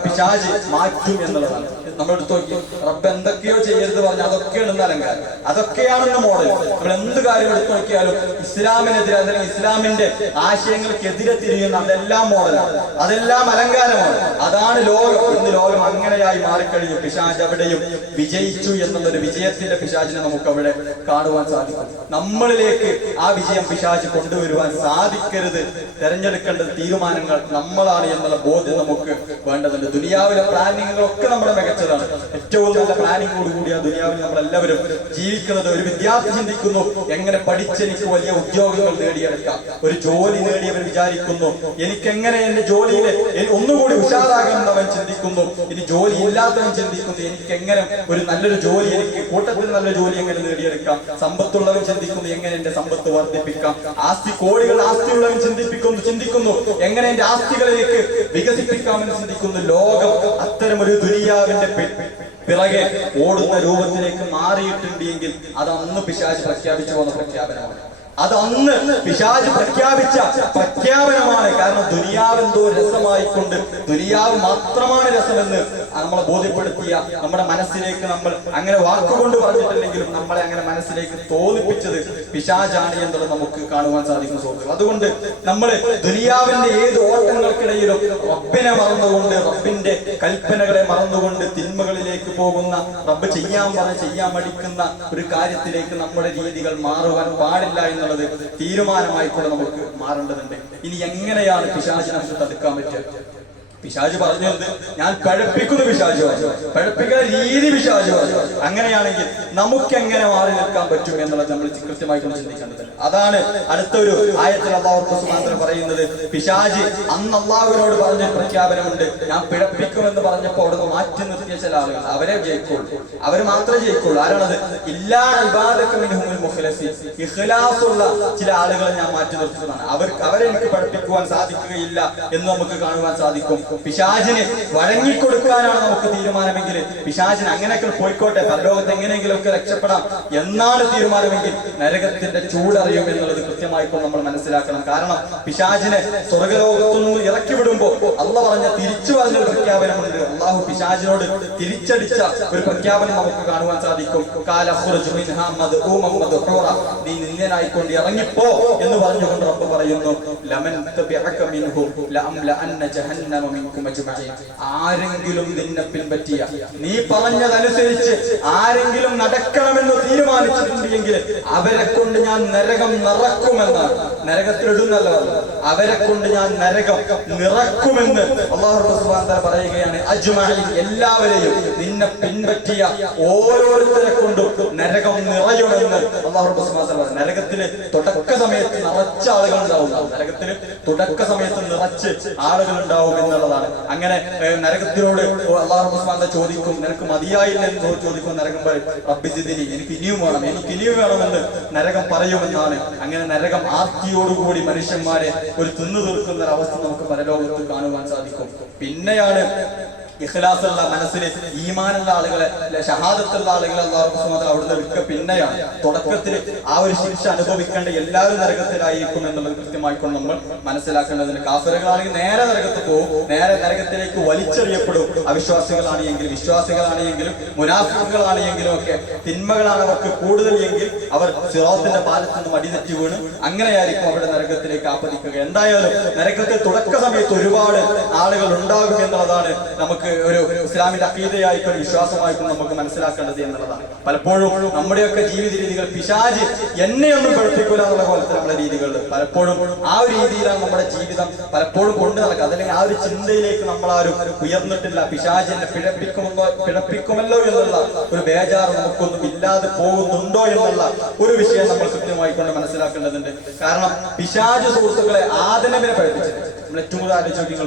പിശാച് മാറ്റും എന്നുള്ളതാണ്. നമ്മളെടുത്ത് നോക്കി, റബ്ബ് എന്തൊക്കെയോ ചെയ്യരുത് പറഞ്ഞാൽ അതൊക്കെയാണ് അലങ്കാരം, അതൊക്കെയാണെന്ന് മോഡൽ. നമ്മൾ എന്ത് കാര്യം എടുത്തു നോക്കിയാലും ഇസ്ലാമിനെതിരെ, അല്ലെങ്കിൽ ഇസ്ലാമിന്റെ ആശയങ്ങൾക്കെതിരെ തിരിയുന്ന അതെല്ലാം മോഡലാണ്, അതെല്ലാം അലങ്കാരമാണ്. അതാണ് ലോകം. ഇന്ന് ലോകം അങ്ങനെയായി മാറിക്കഴിഞ്ഞു. പിശാച് അവിടെയും വിജയിച്ചു എന്നുള്ളൊരു വിജയത്തിന്റെ പിശാചിനെ നമുക്ക് അവിടെ കാണുവാൻ സാധിക്കും. നമ്മളിലേക്ക് ആ വിജയം പിശാച് കൊണ്ടുവരുവാൻ സാധിക്കരുത്. തെരഞ്ഞെടുക്കേണ്ട തീരുമാനങ്ങൾ നമ്മളാണ് എന്നുള്ള ബോധ്യം നമുക്ക് വേണ്ടതുണ്ട്. ദുനിയാവിലെ പ്ലാനിങ്ങുകളൊക്കെ നമ്മുടെ മികച്ചതാണ്. ഏറ്റവും നല്ല പ്ലാനിങ്ങോട് കൂടി ആ ദുനിയാവിൽ നമ്മളെല്ലാവരും ജീവിക്കുന്നത്. ഒരു വിദ്യാർത്ഥി ചിന്തിക്കുന്നു, എങ്ങനെ പഠിച്ചെനിക്ക് വലിയ ഉദ്യോഗങ്ങൾ നേടിയെടുക്കാം. ഒരു ജോലി നേടിയവൻ വിചാരിക്കുന്നു, എനിക്കെങ്ങനെ എന്റെ ജോലിയിൽ ഒന്നുകൂടി ഉഷാറാകണമെന്ന് അവൻ ചിന്തിക്കുന്നു. ഇനി ജോലി ഇല്ലാത്തവൻ ചിന്തിക്കുന്നു, എനിക്കെങ്ങനെ ഒരു നല്ലൊരു ജോലി, എനിക്ക് കൂട്ടത്തിൽ നല്ല ജോലി എങ്ങനെ നേടിയെടുക്കാം. സമ്പത്തുള്ളവൻ ചിന്തിക്കുന്നു, എങ്ങനെ എന്റെ സമ്പത്ത് വർദ്ധിപ്പിക്കാം. കോടികൾ ആസ്തിയുള്ളവൻ ചിന്തിക്കുന്നു, എങ്ങനെ എന്റെ ആസ്തികളിലേക്ക് വികസിപ്പിക്കാമെന്ന് ചിന്തിക്കുന്നു. ലോകം അത്തരമൊരു ദുനിയാവിന്റെ പിറകെ ഓടുന്ന രൂപത്തിലേക്ക് മാറിയിട്ടുണ്ട് എങ്കിൽ അത് അന്ന് പിശാച് പ്രഖ്യാപിച്ചു പോകുന്ന പ്രഖ്യാപനമാണ്. അത് അന്ന് പിശാച് പ്രഖ്യാപിച്ച പ്രഖ്യാപനമാണ്. കാരണം ദുനിയാവെന്തോ രസമായിക്കൊണ്ട് ദുനിയാവ് മാത്രമാണ് രസമെന്ന് നമ്മളെ ബോധ്യപ്പെടുത്തിയ, നമ്മുടെ മനസ്സിലേക്ക് നമ്മൾ അങ്ങനെ വാക്കുകൊണ്ട് പറഞ്ഞിട്ടില്ലെങ്കിലും നമ്മളെ അങ്ങനെ മനസ്സിലേക്ക് തോന്നിപ്പിച്ചത് പിശാചാണ് എന്നുള്ളത് നമുക്ക് കാണുവാൻ സാധിക്കുന്ന സുഹൃത്തുക്കൾ. അതുകൊണ്ട് നമ്മൾ ദുനിയാവിന്റെ ഏത് ഓട്ടങ്ങൾക്കിടയിലും റബ്ബിനെ മറന്നുകൊണ്ട്, റബ്ബിന്റെ കൽപ്പനകളെ മറന്നുകൊണ്ട് തിന്മകളിലേക്ക് പോകുന്ന, റബ്ബ് ചെയ്യാൻ മടിക്കുന്ന ഒരു കാര്യത്തിലേക്ക് നമ്മുടെ രീതികൾ മാറുവാൻ പാടില്ല എന്നുള്ളത് തീരുമാനമായിക്കൊണ്ട് നമുക്ക് മാറേണ്ടതുണ്ട്. ഇനി എങ്ങനെയാണ് പിശാചിനെ നമുക്ക് തടുക്കാൻ പറ്റുക? പിശാച് പറഞ്ഞത് ഞാൻ പഴപ്പിക്കുന്ന പിശാച് പറഞ്ഞു, പഴപ്പിക്കുന്ന രീതി പിശാച് പറഞ്ഞു. അങ്ങനെയാണെങ്കിൽ നമുക്ക് എങ്ങനെ മാറി നിൽക്കാൻ പറ്റും എന്നുള്ളത് നമ്മൾ കൃത്യമായിക്കൊണ്ട് ചിന്തിക്കേണ്ടത്. അതാണ് അടുത്തൊരു ആയത്തിൽ അല്ലാഹു സുബ്ഹാനഹു പറയുന്നത്. പിശാച് അന്ന് അല്ലാഹുവിനോട് പറഞ്ഞ പ്രഖ്യാപനമുണ്ട്, ഞാൻ പിഴപ്പിക്കുമെന്ന് പറഞ്ഞപ്പോൾ അവിടെ മാറ്റി നിർത്തിയ ചില ആളുകൾ, അവരെ ജയിക്കുള്ളൂ, അവർ മാത്രമേ ജയിക്കുള്ളൂ. ആരാണത്? ഇല്ലാ ഇബാദക മിൻഹുൽ മുഖ്ലസീൻ, ഇഖ്ലാസുള്ള ചില ആളുകളെ ഞാൻ മാറ്റി നിർത്തുന്നതാണ്. അവരെ എനിക്ക് പഠിപ്പിക്കുവാൻ സാധിക്കുകയില്ല എന്ന് നമുക്ക് കാണുവാൻ സാധിക്കും. പിശാചിന് വഴങ്ങിക്കൊടുക്കാനാണ് നമുക്ക് തീരുമാനമെങ്കിൽ, പിശാചിന് അങ്ങനെയൊക്കെ പോയിക്കോട്ടെ, പരലോകത്ത് എങ്ങനെയെങ്കിലും ഒക്കെ രക്ഷപ്പെടാം എന്നാണ് തീരുമാനമെങ്കിൽ നരകത്തിന്റെ ചൂടറിയും എന്നുള്ളത് കൃത്യമായിക്കൊണ്ട് നമ്മൾ മനസ്സിലാക്കണം. കാരണം പിശാചിനെ സ്വർഗലോകത്തുനിന്ന് ഇറക്കി വിടുമ്പോൾ അള്ള പറഞ്ഞ തിരിച്ചു പറഞ്ഞൊരു പ്രഖ്യാപനമുണ്ട്. അള്ളാഹു പിശാചിനോട് തിരിച്ചടിച്ച ഒരു പ്രഖ്യാപനം നമുക്ക് കാണുവാൻ സാധിക്കും. നീ നിന്ദനായിക്കൊണ്ട് ഇറങ്ങിപ്പോ എന്ന് പറഞ്ഞുകൊണ്ട് റബ്ബ് പറയുന്നു, ആരെങ്കിലും നിന്നെ പിൻപറ്റിയ, നീ പറഞ്ഞതനുസരിച്ച് ആരെങ്കിലും നടക്കണമെന്ന് തീരുമാനിച്ചിട്ടുണ്ടെങ്കിൽ അവരെ കൊണ്ട് ഞാൻ നരകം നിറക്കുമെന്നാണ്. നരകത്തിലിടുന്നല്ല, അവരെ കൊണ്ട് ഞാൻ നരകം നിറക്കുമെന്ന് അല്ലാഹു സുബ്ഹാനഹു വ തആല പറയുകയാണ്. അജ്മഈൻ, എല്ലാവരെയും നിന്നെ പിൻപറ്റിയ ഓരോരുത്തരെ കൊണ്ടും നരകം നിറയുമെന്ന് അല്ലാഹു സുബ്ഹാനഹു വ തആല പറഞ്ഞു. നരകത്തില് തുടക്ക സമയത്ത് നിറച്ച ആളുകൾ ഉണ്ടാവും, നരകത്തില് തുടക്ക സമയത്ത് നിറച്ച് ആളുകൾ ഉണ്ടാവും എന്നുള്ളതാണ്. അങ്ങനെ നരകത്തിനോട് അല്ലാഹു സുബ്ഹാനഹു വ തആല ചോദിക്കും, നിനക്ക് മതിയായില്ല എന്ന് ചോദിക്കും. നരകം പറയും, റബ്ബി സിദ്നി, എനിക്ക് ഇനിയും വേണം, എനിക്ക് ഇനിയും വേണമെന്ന് നരകം പറയുമെന്നാണ്. അങ്ങനെ നരകം ആർത്തിയോടുകൂടി മനുഷ്യന്മാരെ ഒരു തിന്നു തീർക്കുന്ന ഒരു അവസ്ഥ നമുക്ക് പരലോകത്ത് കാണുവാൻ സാധിക്കും. പിന്നെയാണ് ഇഖ്ലാസുള്ള മനസ്സിൽ ഈമാനുള്ള ആളുകളെ, ഷഹാദത്തുള്ള ആളുകളെ അല്ലാഹു സുബ്ഹാനഹു വ തആല അവിടുന്ന് വിൽക്കുക. പിന്നെയാണ് തുടക്കത്തിൽ ആ ഒരു ശിക്ഷ അനുഭവിക്കേണ്ട എല്ലാവരും നരകത്തിലായിരിക്കും എന്നുള്ളത് കൃത്യമായിക്കൊണ്ട് നമ്മൾ മനസ്സിലാക്കേണ്ടതിന്. കാഫിറുകളാണെങ്കിൽ നേരെ നരകത്ത് പോകും, നേരെ നരകത്തിലേക്ക് വലിച്ചെറിയപ്പെടും. അവിശ്വാസികളാണ് എങ്കിലും, വിശ്വാസികളാണ് എങ്കിലും, മുനാഫിക്കുകളാണ് എങ്കിലും ഒക്കെ തിന്മകളാണ് അവർക്ക് കൂടുതൽ എങ്കിൽ അവർ സിറാത്തിന്റെ പാലത്തിൽ നിന്ന് മടിതെറ്റി വീണ് അങ്ങനെയായിരിക്കും അവരുടെ നരകത്തിലേക്ക് ആപതിക്കുക. എന്തായാലും നരകത്തിൽ തുടക്ക സമയത്ത് ഒരുപാട് ആളുകൾ ഉണ്ടാകും എന്നുള്ളതാണ് നമുക്ക് ഒരു ഇസ്ലാമിന്റെ അഖീദയായിട്ടും വിശ്വാസമായിട്ടും നമുക്ക് മനസ്സിലാക്കേണ്ടത് എന്നുള്ളതാണ്. പലപ്പോഴും നമ്മുടെയൊക്കെ ജീവിത രീതികൾ പിശാച് എന്നെയൊന്നും പഠിപ്പിക്കൂല എന്നുള്ള പോലത്തെ നമ്മുടെ രീതികൾ പലപ്പോഴും ആ ഒരു രീതിയിലാണ് നമ്മുടെ ജീവിതം പലപ്പോഴും കൊണ്ടു നടക്കുക. അതല്ലെങ്കിൽ ആ ഒരു ചിന്തയിലേക്ക് നമ്മളാരും ഉയർന്നിട്ടില്ല. പിശാച് എന്നെ പിഴപ്പിക്കുമല്ലോ എന്നുള്ള ഒരു ബേജാറ് നമുക്കൊന്നും ഇല്ലാതെ പോകുന്നുണ്ടോ എന്നുള്ള ഒരു വിഷയം നമ്മൾ കൃത്യമായിക്കൊണ്ട് മനസ്സിലാക്കേണ്ടതുണ്ട്. കാരണം പിശാച് സുഹൃത്തുക്കളെ ആദനബിനെ പഠിപ്പിച്ചത് നമ്മൾ ഏറ്റവും കൂടുതൽ ആലോചിക്കുക.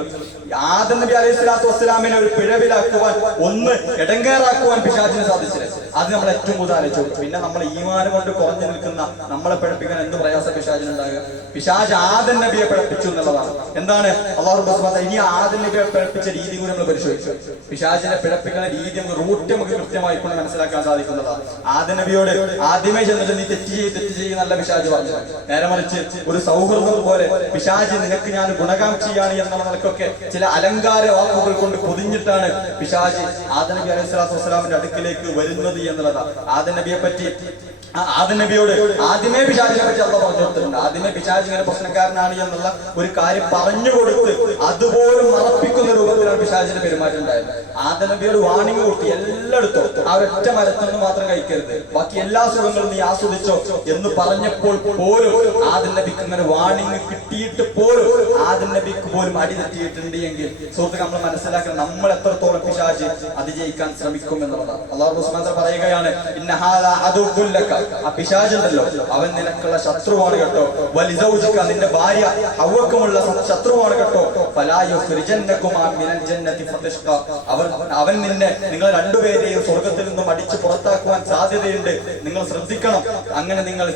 ആദം നബി അലൈഹി സ്വലാത്തു വസ്സലാമിനെ ഒരു പിഴവിലാക്കുവാൻ, ഒന്ന് ഇടങ്കേറാക്കുവാൻ പിശാചിന് സാധിച്ചില്ല. അത് നമ്മൾ ഏറ്റവും കൂടുതൽ ആലോചിച്ചു. പിന്നെ നമ്മൾ ഈമാനം കൊണ്ട് കുറഞ്ഞു നിൽക്കുന്ന നമ്മളെ പഠിപ്പിക്കാൻ എന്ത് പ്രയാസം പിശാചിനുണ്ടാകുക? പിശാച് ആദം നബിയെ പഠിപ്പിച്ചു എന്നുള്ളതാണ്. എന്താണ് അല്ലാഹു സുബ്ഹാനഹു വ തആല ഇനി ആദം നബിയെ പഠിപ്പിച്ച രീതി കൂടി നമ്മൾ പരിശോധിച്ചു. പിശാചിനെ പിഴപ്പിക്കുന്ന രീതി നമുക്ക് റൂട്ട് നമുക്ക് കൃത്യമായി കൊണ്ട് മനസ്സിലാക്കാൻ സാധിക്കുന്നതാണ്. ആദം നബിയോട് ആദ്യമേ ചെന്നിട്ട് നീ തെറ്റ് ചെയ്യും നല്ല പിശാച് പറഞ്ഞു. നേരെ മറിച്ച് ഒരു സൗഹൃദം പോലെ പിശാച് നിനക്ക് ഞാൻ ഗുണകാംക്ഷിയാണ് എന്നുള്ള നിലക്കൊക്കെ ചില അലങ്കാര വാക്കുകൾ കൊണ്ട് പൊതിഞ്ഞിട്ടാണ് പിശാച് ആദം നബി അലൈഹി സ്വലാത്തു വസ്സലാമിന്റെ അടുക്കിലേക്ക് വരുന്നത് എന്നുള്ളതാണ്. ആദം നബിയെ പറ്റി ആദം നബിയോട് ആദ്യമേ പിശാചിനെ പറ്റി അള്ളാഹു പറഞ്ഞു കൊടുത്തിട്ടുണ്ട്. ആദ്യമേ പിശാച് ഇങ്ങനെ പ്രശ്നക്കാരനാണ് എന്നുള്ള ഒരു കാര്യം പറഞ്ഞു കൊടുത്ത് അതുപോലും മറപ്പിക്കുന്ന രൂപത്തിലാണ് പിശാചിന്റെ പെരുമാറ്റം ഉണ്ടായത്. ആദം നബിയോട് വാണിംഗ് കൊടുത്ത് എല്ലായിടത്തും ആ ഒരൊറ്റ മരത്തൊന്നും മാത്രം കഴിക്കരുത്, ബാക്കി എല്ലാ സുഖങ്ങളും നീ ആസ്വദിച്ചോ എന്ന് പറഞ്ഞപ്പോൾ പോലും ആദം നബിക്ക് ഇങ്ങനെ വാണിംഗ് കിട്ടിയിട്ട് പോലും ആദം നബിക്ക് പോലും അടി തെറ്റിയിട്ടുണ്ട് എങ്കിൽ സുഹൃത്തുക്കൾ നമ്മൾ മനസ്സിലാക്കണം നമ്മൾ എത്രത്തോളം പിശാച് അതിജയിക്കാൻ ശ്രമിക്കും എന്നുള്ളതാണ്. അല്ലാഹു സുബ്ഹാനഹു വ തആല പറയുകയാണ്, ഇന്ന ഹാദാ അദുവ്വുൻ ലക, ആ പിശാചുണ്ടല്ലോ അവൻ നിനക്കുള്ള ശത്രുവാണ് കേട്ടോ. വലിസൗജിക, നിന്റെ ഭാര്യ ഹവ്വക്കുമുള്ള ശത്രുവാണ് കേട്ടോ. ഫലാ യുഖ്രിജന്നകുമാ മിനൽ ജന്ന ജന്നതി ഫതഷ്ഖ, അവൻ നിങ്ങൾ രണ്ടുപേരെയും സ്വർഗ്ഗത്തിൽ നിന്നും അടിച്ചു പുറത്താക്കുവാൻ സാധ്യതയുണ്ട്, നിങ്ങൾ ശ്രദ്ധിക്കണം. അങ്ങനെ നിങ്ങൾ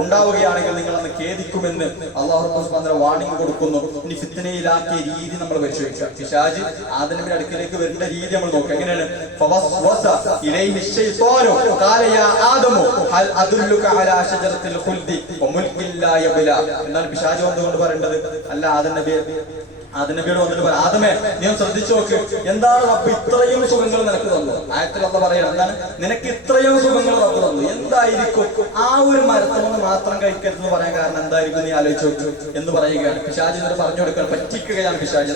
ഉണ്ടാവുകയാണെങ്കിൽ നിങ്ങൾ അന്ന് ഖേദിക്കുമെന്ന് അല്ലാഹു സുബ്ഹാനഹു വ തആല വാണിംഗ് കൊടുക്കുന്നു. ഇനി ഫിത്നയിലാക്കിയ രീതി നമ്മൾ പരിശോധിക്കാം. പിശാച് ആദം നബിയുടെ അടുക്കിലേക്ക് വരുന്ന രീതി നമ്മൾ നോക്കാം. എങ്ങനെയാണ്? ഫവസ്വസ ഇലൈഹി ശൈത്വാനു ഖാല യാ ആദമു ഹൽ അദുല്ലുക അലാ ശജറത്തിൽ ഖുൽദി വമുൽകിൻ ലാ യബ്ല. എന്നാൽ പിശാച് വന്നുകൊണ്ട് പറയേണ്ടത്, അല്ല ആദം നബിയോട് വന്നിട്ട് പറയാം, ആദമേ നീ ഒന്ന് ശ്രദ്ധിച്ചു നോക്ക്, എന്താണ് റബ്ബ് ഇത്രയും സുഖങ്ങൾ നിനക്ക് തന്നു? ആയത്തിൽ അല്ലാഹു പറയണം, എന്താണ് നിനക്ക് ഇത്രയും സുഖങ്ങൾ റബ്ബ് തന്നു, എന്തായിരിക്കും ആ ഒരു മരത്തുനിന്ന് മാത്രം കഴിക്കരുതെന്ന് പറയാൻ കാരണം എന്തായിരിക്കും നീ ആലോചിച്ചു നോക്ക് എന്ന് പറയുകയാണ്. പിശാച് എന്നിട്ട് പറഞ്ഞു കൊടുക്കാൻ പറ്റിക്കുകയാണ് പിശാച്.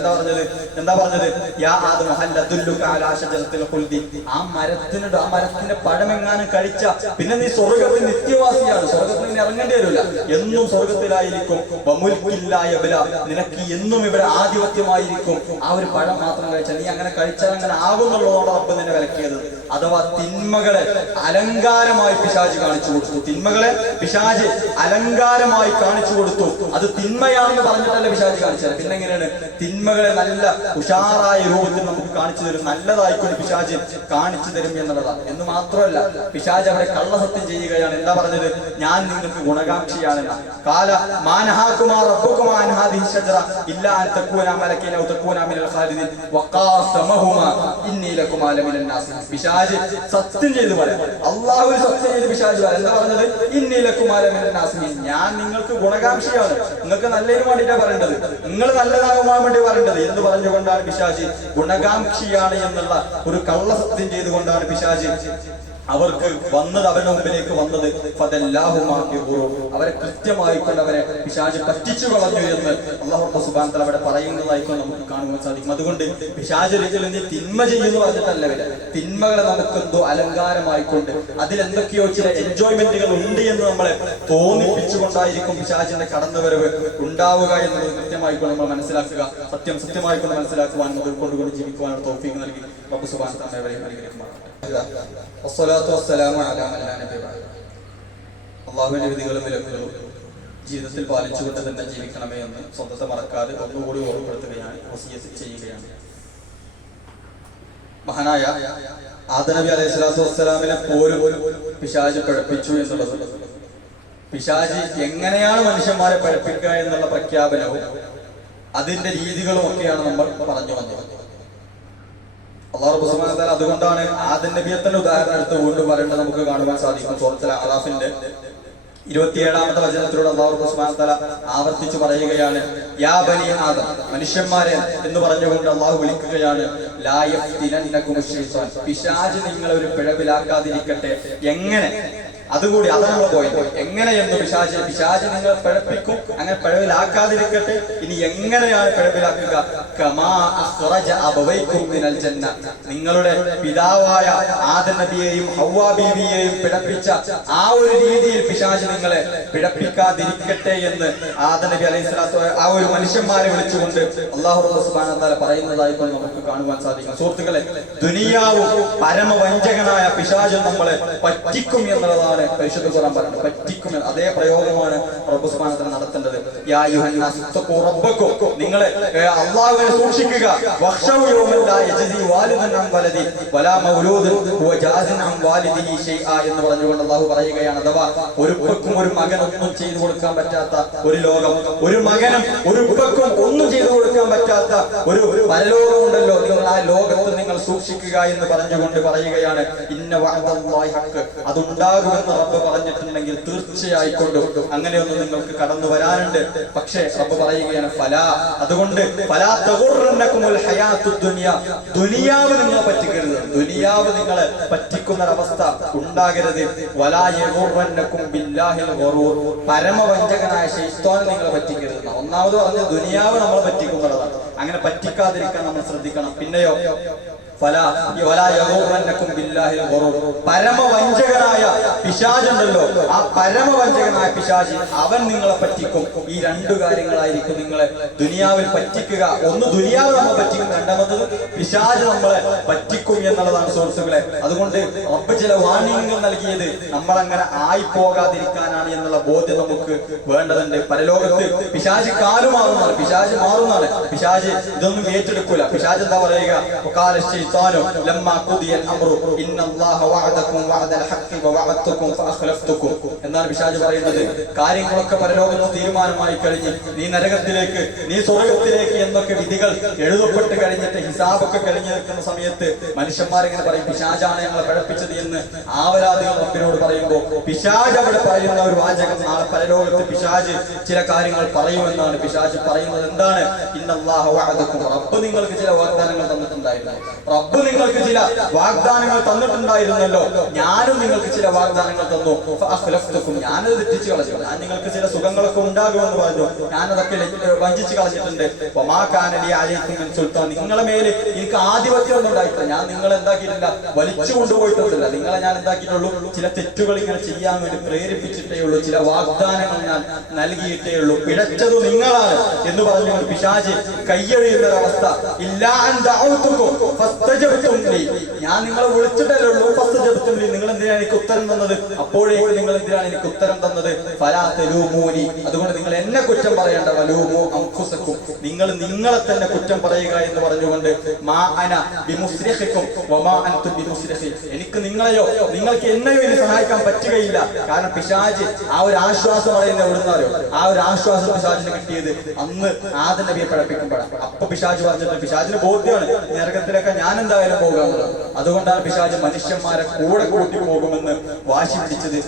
എന്താ പറഞ്ഞത്? യാ ആദമു ഹൽ അദുല്ലുക അലാ ശജറത്തിൽ ഖുൽദി, ആ മരത്തിന്റെ പഴമെങ്ങാനും കഴിച്ച പിന്നെ നീ സ്വർഗ്ഗത്തിൽ നിത്യവാസിയാണ്, സ്വർഗ്ഗത്തിൽ നിന്ന് ഇറങ്ങേണ്ടി വരില്ല, എന്നും സ്വർഗ്ഗത്തിലായിരിക്കും. വമുൽകിൻ ലാ യബ്ല, നിനക്ക് എന്നും ഇവിടെ ആധിപത്യമായിരിക്കും. ആ ഒരു പഴം മാത്രം കഴിച്ചാൽ നീ അങ്ങനെ കഴിച്ചാൽ അങ്ങനെ ആകുന്നുള്ളതുകൊണ്ട് റബ്ബ് നിന്നെ വിലക്കിയത്. അഥവാ തിന്മകളെ അലങ്കാരമായി പിശാച് കാണിച്ചു കൊടുത്തു. തിന്മകളെ പിശാച് അലങ്കാരമായി കാണിച്ചു കൊടുത്തു. അത് തിന്മയാണെന്ന് പറഞ്ഞിട്ടല്ല പിശാച് കാണിച്ചത്. പിന്നെ എങ്ങനെയാണ്? തിന്മകളെ നല്ല ഉഷാറായ രൂപത്തിൽ നമുക്ക് കാണിച്ചു തരും, നല്ലതായിക്കൊണ്ട് പിശാച് കാണിച്ചു തരും എന്നുള്ളതാണ്. എന്ന് മാത്രമല്ല, പിശാച് അവിടെ കള്ളസത്യം ചെയ്യുകയാണ്. എന്താ പറഞ്ഞത്? ഞാൻ നിങ്ങൾക്ക് ഗുണകാംക്ഷിയാണെന്ന. കാല മാനഹാകുമാ റബ്ബുകുമാ അൻ ഹാദിഹി ശജറ ഇല്ലാ അൻ തകൂനാ മലക്കൈൻ ഔ തകൂനാ മിനൽ ഖാലിദീൻ വഖാസമഹുമാ ഇന്നി ലകുമാ ലമിനൻ നാസിഹീൻ. പിശാച് സത്യം ചെയ്ത് പറയാം, അല്ലാഹു സത്യം ചെയ്ത് പിശാച് പറയാം. എന്താ പറഞ്ഞത്? ഇന്നി ലകുമാ ലമിനൻ നാസിഹീൻ, ഞാൻ നിങ്ങൾക്ക് ഗുണകാംക്ഷിയാണ്, നിങ്ങൾക്ക് നല്ലതിന് വേണ്ടിയിട്ടാണ് പറയേണ്ടത്, നിങ്ങൾ നല്ലതാകുവാൻ വേണ്ടി പറയേണ്ടത് എന്ന് പറഞ്ഞുകൊണ്ടാണ് പിശാച് ഗുണകാംക്ഷിയാണ് എന്നുള്ള ഒരു കള്ളസത്യം ചെയ്തുകൊണ്ടാണ് പിശാച് അവർക്ക് വന്നത്, അവരുടെ മുമ്പിലേക്ക് വന്നത്. അവരെ കൃത്യമായിക്കൊണ്ട് അവരെ പിശാച് പറ്റിച്ചു കളഞ്ഞു എന്ന് അല്ലാഹു സുബ്ഹാനഹു വ തആല അവിടെ പറയുന്നതായിക്കൊണ്ട് നമുക്ക് കാണുവാൻ സാധിക്കും. അതുകൊണ്ട് പിശാച് ഒരിക്കലും തിന്മ ചെയ്യുന്നു പറഞ്ഞിട്ടല്ല വരെ, തിന്മകളെ നമുക്കെന്തോ അലങ്കാരമായിക്കൊണ്ട് അതിലെന്തൊക്കെയോ ചില എൻജോയ്മെന്റുകൾ ഉണ്ട് എന്ന് നമ്മളെ തോന്നിപ്പിച്ചുകൊണ്ടായിരിക്കും പിശാചിന്റെ കടന്നുവരവ് ഉണ്ടാവുക എന്നുള്ളത് കൃത്യമായിക്കൊണ്ട് നമ്മൾ മനസ്സിലാക്കുക. സത്യമായിക്കൊണ്ട് മനസ്സിലാക്കുവാൻ കൊണ്ടുകൊണ്ട് ജീവിക്കുവാനുള്ള തൗഫീഖ് നൽകി റബ്ബ് സുബ്ഹാനഹു വ തആല അവരെയും അനുഗ്രഹിക്കുമാറാകട്ടെ. അള്ളാഹുവിന്റെ വിധികളും വിലക്കുകളും ജീവിതത്തിൽ പാലിച്ചുകൊണ്ട് തന്നെ ജീവിക്കണമേ എന്ന് സ്വന്തത്തെ മറക്കാതെ ഒന്നുകൂടി ഓർമ്മപ്പെടുത്തുകയാണ്, വസിയ്യത്ത് ചെയ്യുകയാണ്. മഹാനായ ആദം നബി അലൈഹി സ്വലാത്തു വസ്സലാമിനെ പോലും പിശാച് പഴപ്പിച്ചു എന്നുള്ളത്, പിശാച് എങ്ങനെയാണ് മനുഷ്യന്മാരെ പഴപ്പിക്കുക എന്നുള്ള പ്രഖ്യാപനവും അതിന്റെ രീതികളും ഒക്കെയാണ് നമ്മൾ പറഞ്ഞു വന്നത്. അല്ലാഹു സുബ്ഹാനഹു വ തആല അതുകൊണ്ടാണ് ആദം നബിയെ തന്നെ ഉദാഹരണം എടുത്ത് വീണ്ടും പറയേണ്ടത് നമുക്ക് കാണുവാൻ സാധിക്കും. സൂറത്തുൽ അറാഫിന്റെ 27-ാമത്തെ വചനത്തിലൂടെ അല്ലാഹു സുബ്ഹാനഹു വ തആല ആവർത്തിച്ചു പറയുകയാണ്, യാ ബനി ആദം, മനുഷ്യന്മാരെ എന്ന് പറഞ്ഞുകൊണ്ട് അല്ലാഹു വിളിക്കുകയാണ്. ലാ യഫ്തിനന്നകുമുശ് ശൈത്താൻ, പിശാച് നിങ്ങളെ ഒരു പിഴവിലാക്കാതിരിക്കട്ടെ. എങ്ങനെ? അതുകൂടി അതാണ് പോയത്. എങ്ങനെയെന്ന് പിശാച് നിങ്ങളെ പിഴപ്പിക്കും, അങ്ങനെ പിഴവിലാക്കാതിരിക്കട്ടെ. ഇനി എങ്ങനെയാണ് പിഴവിലാക്കുക? കമാ അഖ്റജ അബവൈകും മിനൽ ജന്ന, നിങ്ങളുടെ പിതാവായ ആദം നബിയെയും ഹവ്വാ ബീവിയെയും പിഴപ്പിച്ച ആ ഒരു രീതിയിൽ പിശാച് നിങ്ങളെ പിഴപ്പിക്കാതിരിക്കട്ടെ എന്ന് ആദം നബി അലൈഹി സ്വലാത്തു ആ ഒരു മനുഷ്യന്മാരെ വിളിച്ചുകൊണ്ട് അല്ലാഹു സുബ്ഹാനഹു വ തആല പറയുന്നതായിക്കൊണ്ട് നമുക്ക് കാണുവാൻ സാധിക്കും. സുഹൃത്തുക്കളെ, ദുനിയാവും പരമവഞ്ചകനായ പിശാച് നമ്മളെ പറ്റിക്കും എന്നുള്ളതാണ് പരിശുദ്ധ ഖുർആൻ പറയുന്നത്. പറ്റിക്കും, അതേ പ്രയോഗമാണ് റബ്ബ് സുബ്ഹാനഹു വ തആല നടത്തേണ്ടത്. യാ അയ്യുഹന്നാസ് തഖൂ റബ്ബക്കും, നിങ്ങളെ അല്ലാഹുവിനെ സൂക്ഷിക്കുക. വഖ്ശൗ യൗമൻ ലാ യജ്സി വാലിദുൻ അൻ വലദി വലാ മൗലൂദുൻ ഹുവ ജാസിൻ അൻ വാലിദിഹി ഷൈആ എന്ന് പറഞ്ഞുകൊണ്ട് അല്ലാഹു പറയുകയാണ്. അഥവാ ഒരു ഉപ്പക്കും ഒരു മകനൊന്നും ചെയ്തു കൊടുക്കാൻ പറ്റാത്ത ഒരു ലോകം, ഒരു മകനും ഒരു ഉപ്പക്കും ഒന്നും ചെയ്തു കൊടുക്കാൻ പറ്റാത്ത ഒരു പരലോകം ഉണ്ടല്ലോ, നിങ്ങൾ ആ ലോകത്ത് നിങ്ങൾ സൂക്ഷിക്കുക എന്ന് പറഞ്ഞുകൊണ്ട് പറയുകയാണ്. ഇന്ന വഅദല്ലാഹി ഹഖ്, അതുണ്ടാകുമെന്ന് റബ്ബ് പറഞ്ഞിട്ടുണ്ടെങ്കിൽ തീർച്ചയായിക്കൊണ്ടും അങ്ങനെയൊന്നും നിങ്ങൾക്ക് കടന്നു വരാനുണ്ട്. പക്ഷേ റബ്ബ് പറയുകയാണ് ഫലാ, അതുകൊണ്ട് ഫലാ തഗുറന്നകുമുൽ ഹയാത്തുദ് ദുനിയ, ദുനിയാവ് നിങ്ങളെ പറ്റിക്കരുത്, ദുനിയാവ് നിങ്ങളെ പറ്റിക്കുന്ന ഒരവസ്ഥ ഉണ്ടാകരുത്. വലാ യഗുറന്നകും ബില്ലാഹിൽ ഗറൂർ, പരമവഞ്ചകനായ ശൈത്താൻ നിങ്ങളെ പറ്റിക്കരുത്. ഒന്നാമത് പറഞ്ഞ ദുനിയാവ് നമ്മളെ പറ്റിക്കുന്നതാണ്, അങ്ങനെ പറ്റിക്കാതിരിക്കാൻ നമ്മൾ ശ്രദ്ധിക്കണം. പിന്നെയോ പരമവഞ്ചകനായ പിശാചുണ്ടല്ലോ, ആ പരമവഞ്ചകനായ പിശാച് അവൻ നിങ്ങളെ പറ്റിക്കും. ഈ രണ്ടു കാര്യങ്ങളായിരിക്കും നിങ്ങളെ ദുനിയാവിൽ പറ്റിക്കുക. ഒന്ന് ദുനിയാവ് നമ്മളെ പറ്റിക്കും, രണ്ടാമത്തത് പിശാച് നമ്മളെ പറ്റിക്കും എന്നുള്ളതാണ് സുഹൃത്തുക്കളെ. അതുകൊണ്ട് റബ്ബ് ചില വാണിംഗങ്ങൾ നൽകിയത് നമ്മളങ്ങനെ ആയി പോകാതിരിക്കാനാണ് എന്നുള്ള ബോധ്യം നമുക്ക് വേണ്ടതുണ്ട്. പരലോകത്ത് പിശാച് കാലുമാറുന്നതാണ്, പിശാച് മാറുന്നതാണ്, പിശാച് പിശാജ് ഇതൊന്നും ഏറ്റെടുക്കൂല. പിശാജ് എന്താ പറയുക? എന്നാണ് പിശാജ് പറയുന്നത്. കാര്യങ്ങളൊക്കെ പരലോകത്ത് തീരുമാനമായി കഴിഞ്ഞ് നീ നരകത്തിലേക്ക് നീ സ്വർഗത്തിലേക്ക് എന്നൊക്കെ വിധികൾ എഴുതപ്പെട്ട് കഴിഞ്ഞിട്ട് ഹിസാബൊക്കെ കഴിഞ്ഞ് നിൽക്കുന്ന സമയത്ത് മനുഷ്യന്മാരിങ്ങനെ പറയും, പിശാജാണ് ഞങ്ങളെ പഴപ്പിച്ചത് എന്ന് ആവരാധികൾ റബ്ബിനോട് പറയുമ്പോൾ പിശാജ് അവിടെ പറയുന്ന ഒരു വാചകം, നാളെ പരലോകത്ത് പിശാജ് ചില കാര്യങ്ങൾ പറയുമെന്നാണ് പിശാജ് പറയുന്നത്. എന്താണ്? ഇന്നല്ലാഹ വഅദക്കും, റബ്ബ് നിങ്ങൾക്ക് ചില വാഗ്ദാനങ്ങൾ തന്നിട്ടുണ്ടായിരുന്നു. റബ്ബ് നിങ്ങൾക്ക് ചില വാഗ്ദാനങ്ങൾ തന്നിട്ടുണ്ടായിരുന്നല്ലോ, ഞാനും നിങ്ങൾക്ക് ചില വാഗ്ദാനങ്ങൾ തന്നു. ഫഅഖ്ലഫ്തുക്കും, ഞാനത് തെറ്റിച്ച് കളഞ്ഞു. ഞാൻ നിങ്ങൾക്ക് ചില സുഖങ്ങളൊക്കെ ഉണ്ടാകുമെന്ന് പറഞ്ഞു, ഞാനതൊക്കെ വഞ്ചിച്ച് കളഞ്ഞിട്ടുണ്ട്. വമാ കാന ലി അലൈക്കും മിൻ സുൽത്താൻ, നിങ്ങളെ മേലെ എനിക്ക് ആധിപത്യം ഒന്നും ഉണ്ടായിട്ടില്ല. ഞാൻ നിങ്ങളെ എന്താക്കിയിട്ടില്ല, വലിച്ചു കൊണ്ടുപോയിട്ടൊന്നുമില്ല. നിങ്ങളെ ഞാൻ എന്താക്കിയിട്ടുള്ളൂ, ചില തെറ്റുകൾ ഇങ്ങനെ ചെയ്യാൻ വേണ്ടി പ്രേരിപ്പിച്ചിട്ടേ ഉള്ളൂ, ചില വാഗ്ദാനങ്ങൾ ഞാൻ നൽകിയിട്ടേ ഉള്ളൂ. പിഴച്ചത് നിങ്ങളാണ് എന്ന് പറഞ്ഞുകൊണ്ട് പിശാച് കയ്യെഴുതുന്ന ഒരവസ്ഥ. ഞാൻ നിങ്ങളെ വിളിച്ചിട്ടല്ലേ ഉള്ളൂ. നിങ്ങൾ എന്തിനാണ് എനിക്ക് ഉത്തരം തന്നത്? അപ്പോഴേക്കും നിങ്ങൾ എന്തിനാണ് എനിക്ക് ഉത്തരം തന്നത്? ഫലാ തലൂമൂനി, അതുകൊണ്ട് നിങ്ങൾ എന്നെ കുറ്റം പറയേണ്ട. വലൂമു അൻഫുസക്കും, നിങ്ങൾ നിങ്ങളെ തന്നെ കുറ്റം പറയുക എന്ന് പറഞ്ഞുകൊണ്ട് മാ അന ബിമുസ്രിഖിക്കും വമാ അൻതും ബിമുസ്രിഖി, എനിക്ക് നിങ്ങളെയോ നിങ്ങൾക്ക് എന്നെയോ ഇനി സഹായിക്കാൻ പറ്റുകയില്ല. കാരണം പിശാച് ആ ഒരു ആശ്വാസം പറയുന്നത് എവിടുന്നാലോ, ആ ഒരു ആശ്വാസം പിശാചിന് കിട്ടിയത് അന്ന് ആദം നബിയെ പഴപ്പിക്കുമ്പോഴാണ്. അപ്പൊ പിശാച് പറഞ്ഞിട്ട് പിശാചിന് ബോധ്യമാണ് നരകത്തിലൊക്കെ ഞാൻ എന്തായാലും പോകാറുള്ളത്. അതുകൊണ്ടാണ് പിശാച് മനുഷ്യന്മാരെ കൂടെ കൂട്ടി പോകുമെന്ന് വാശി പിടിച്ചത്.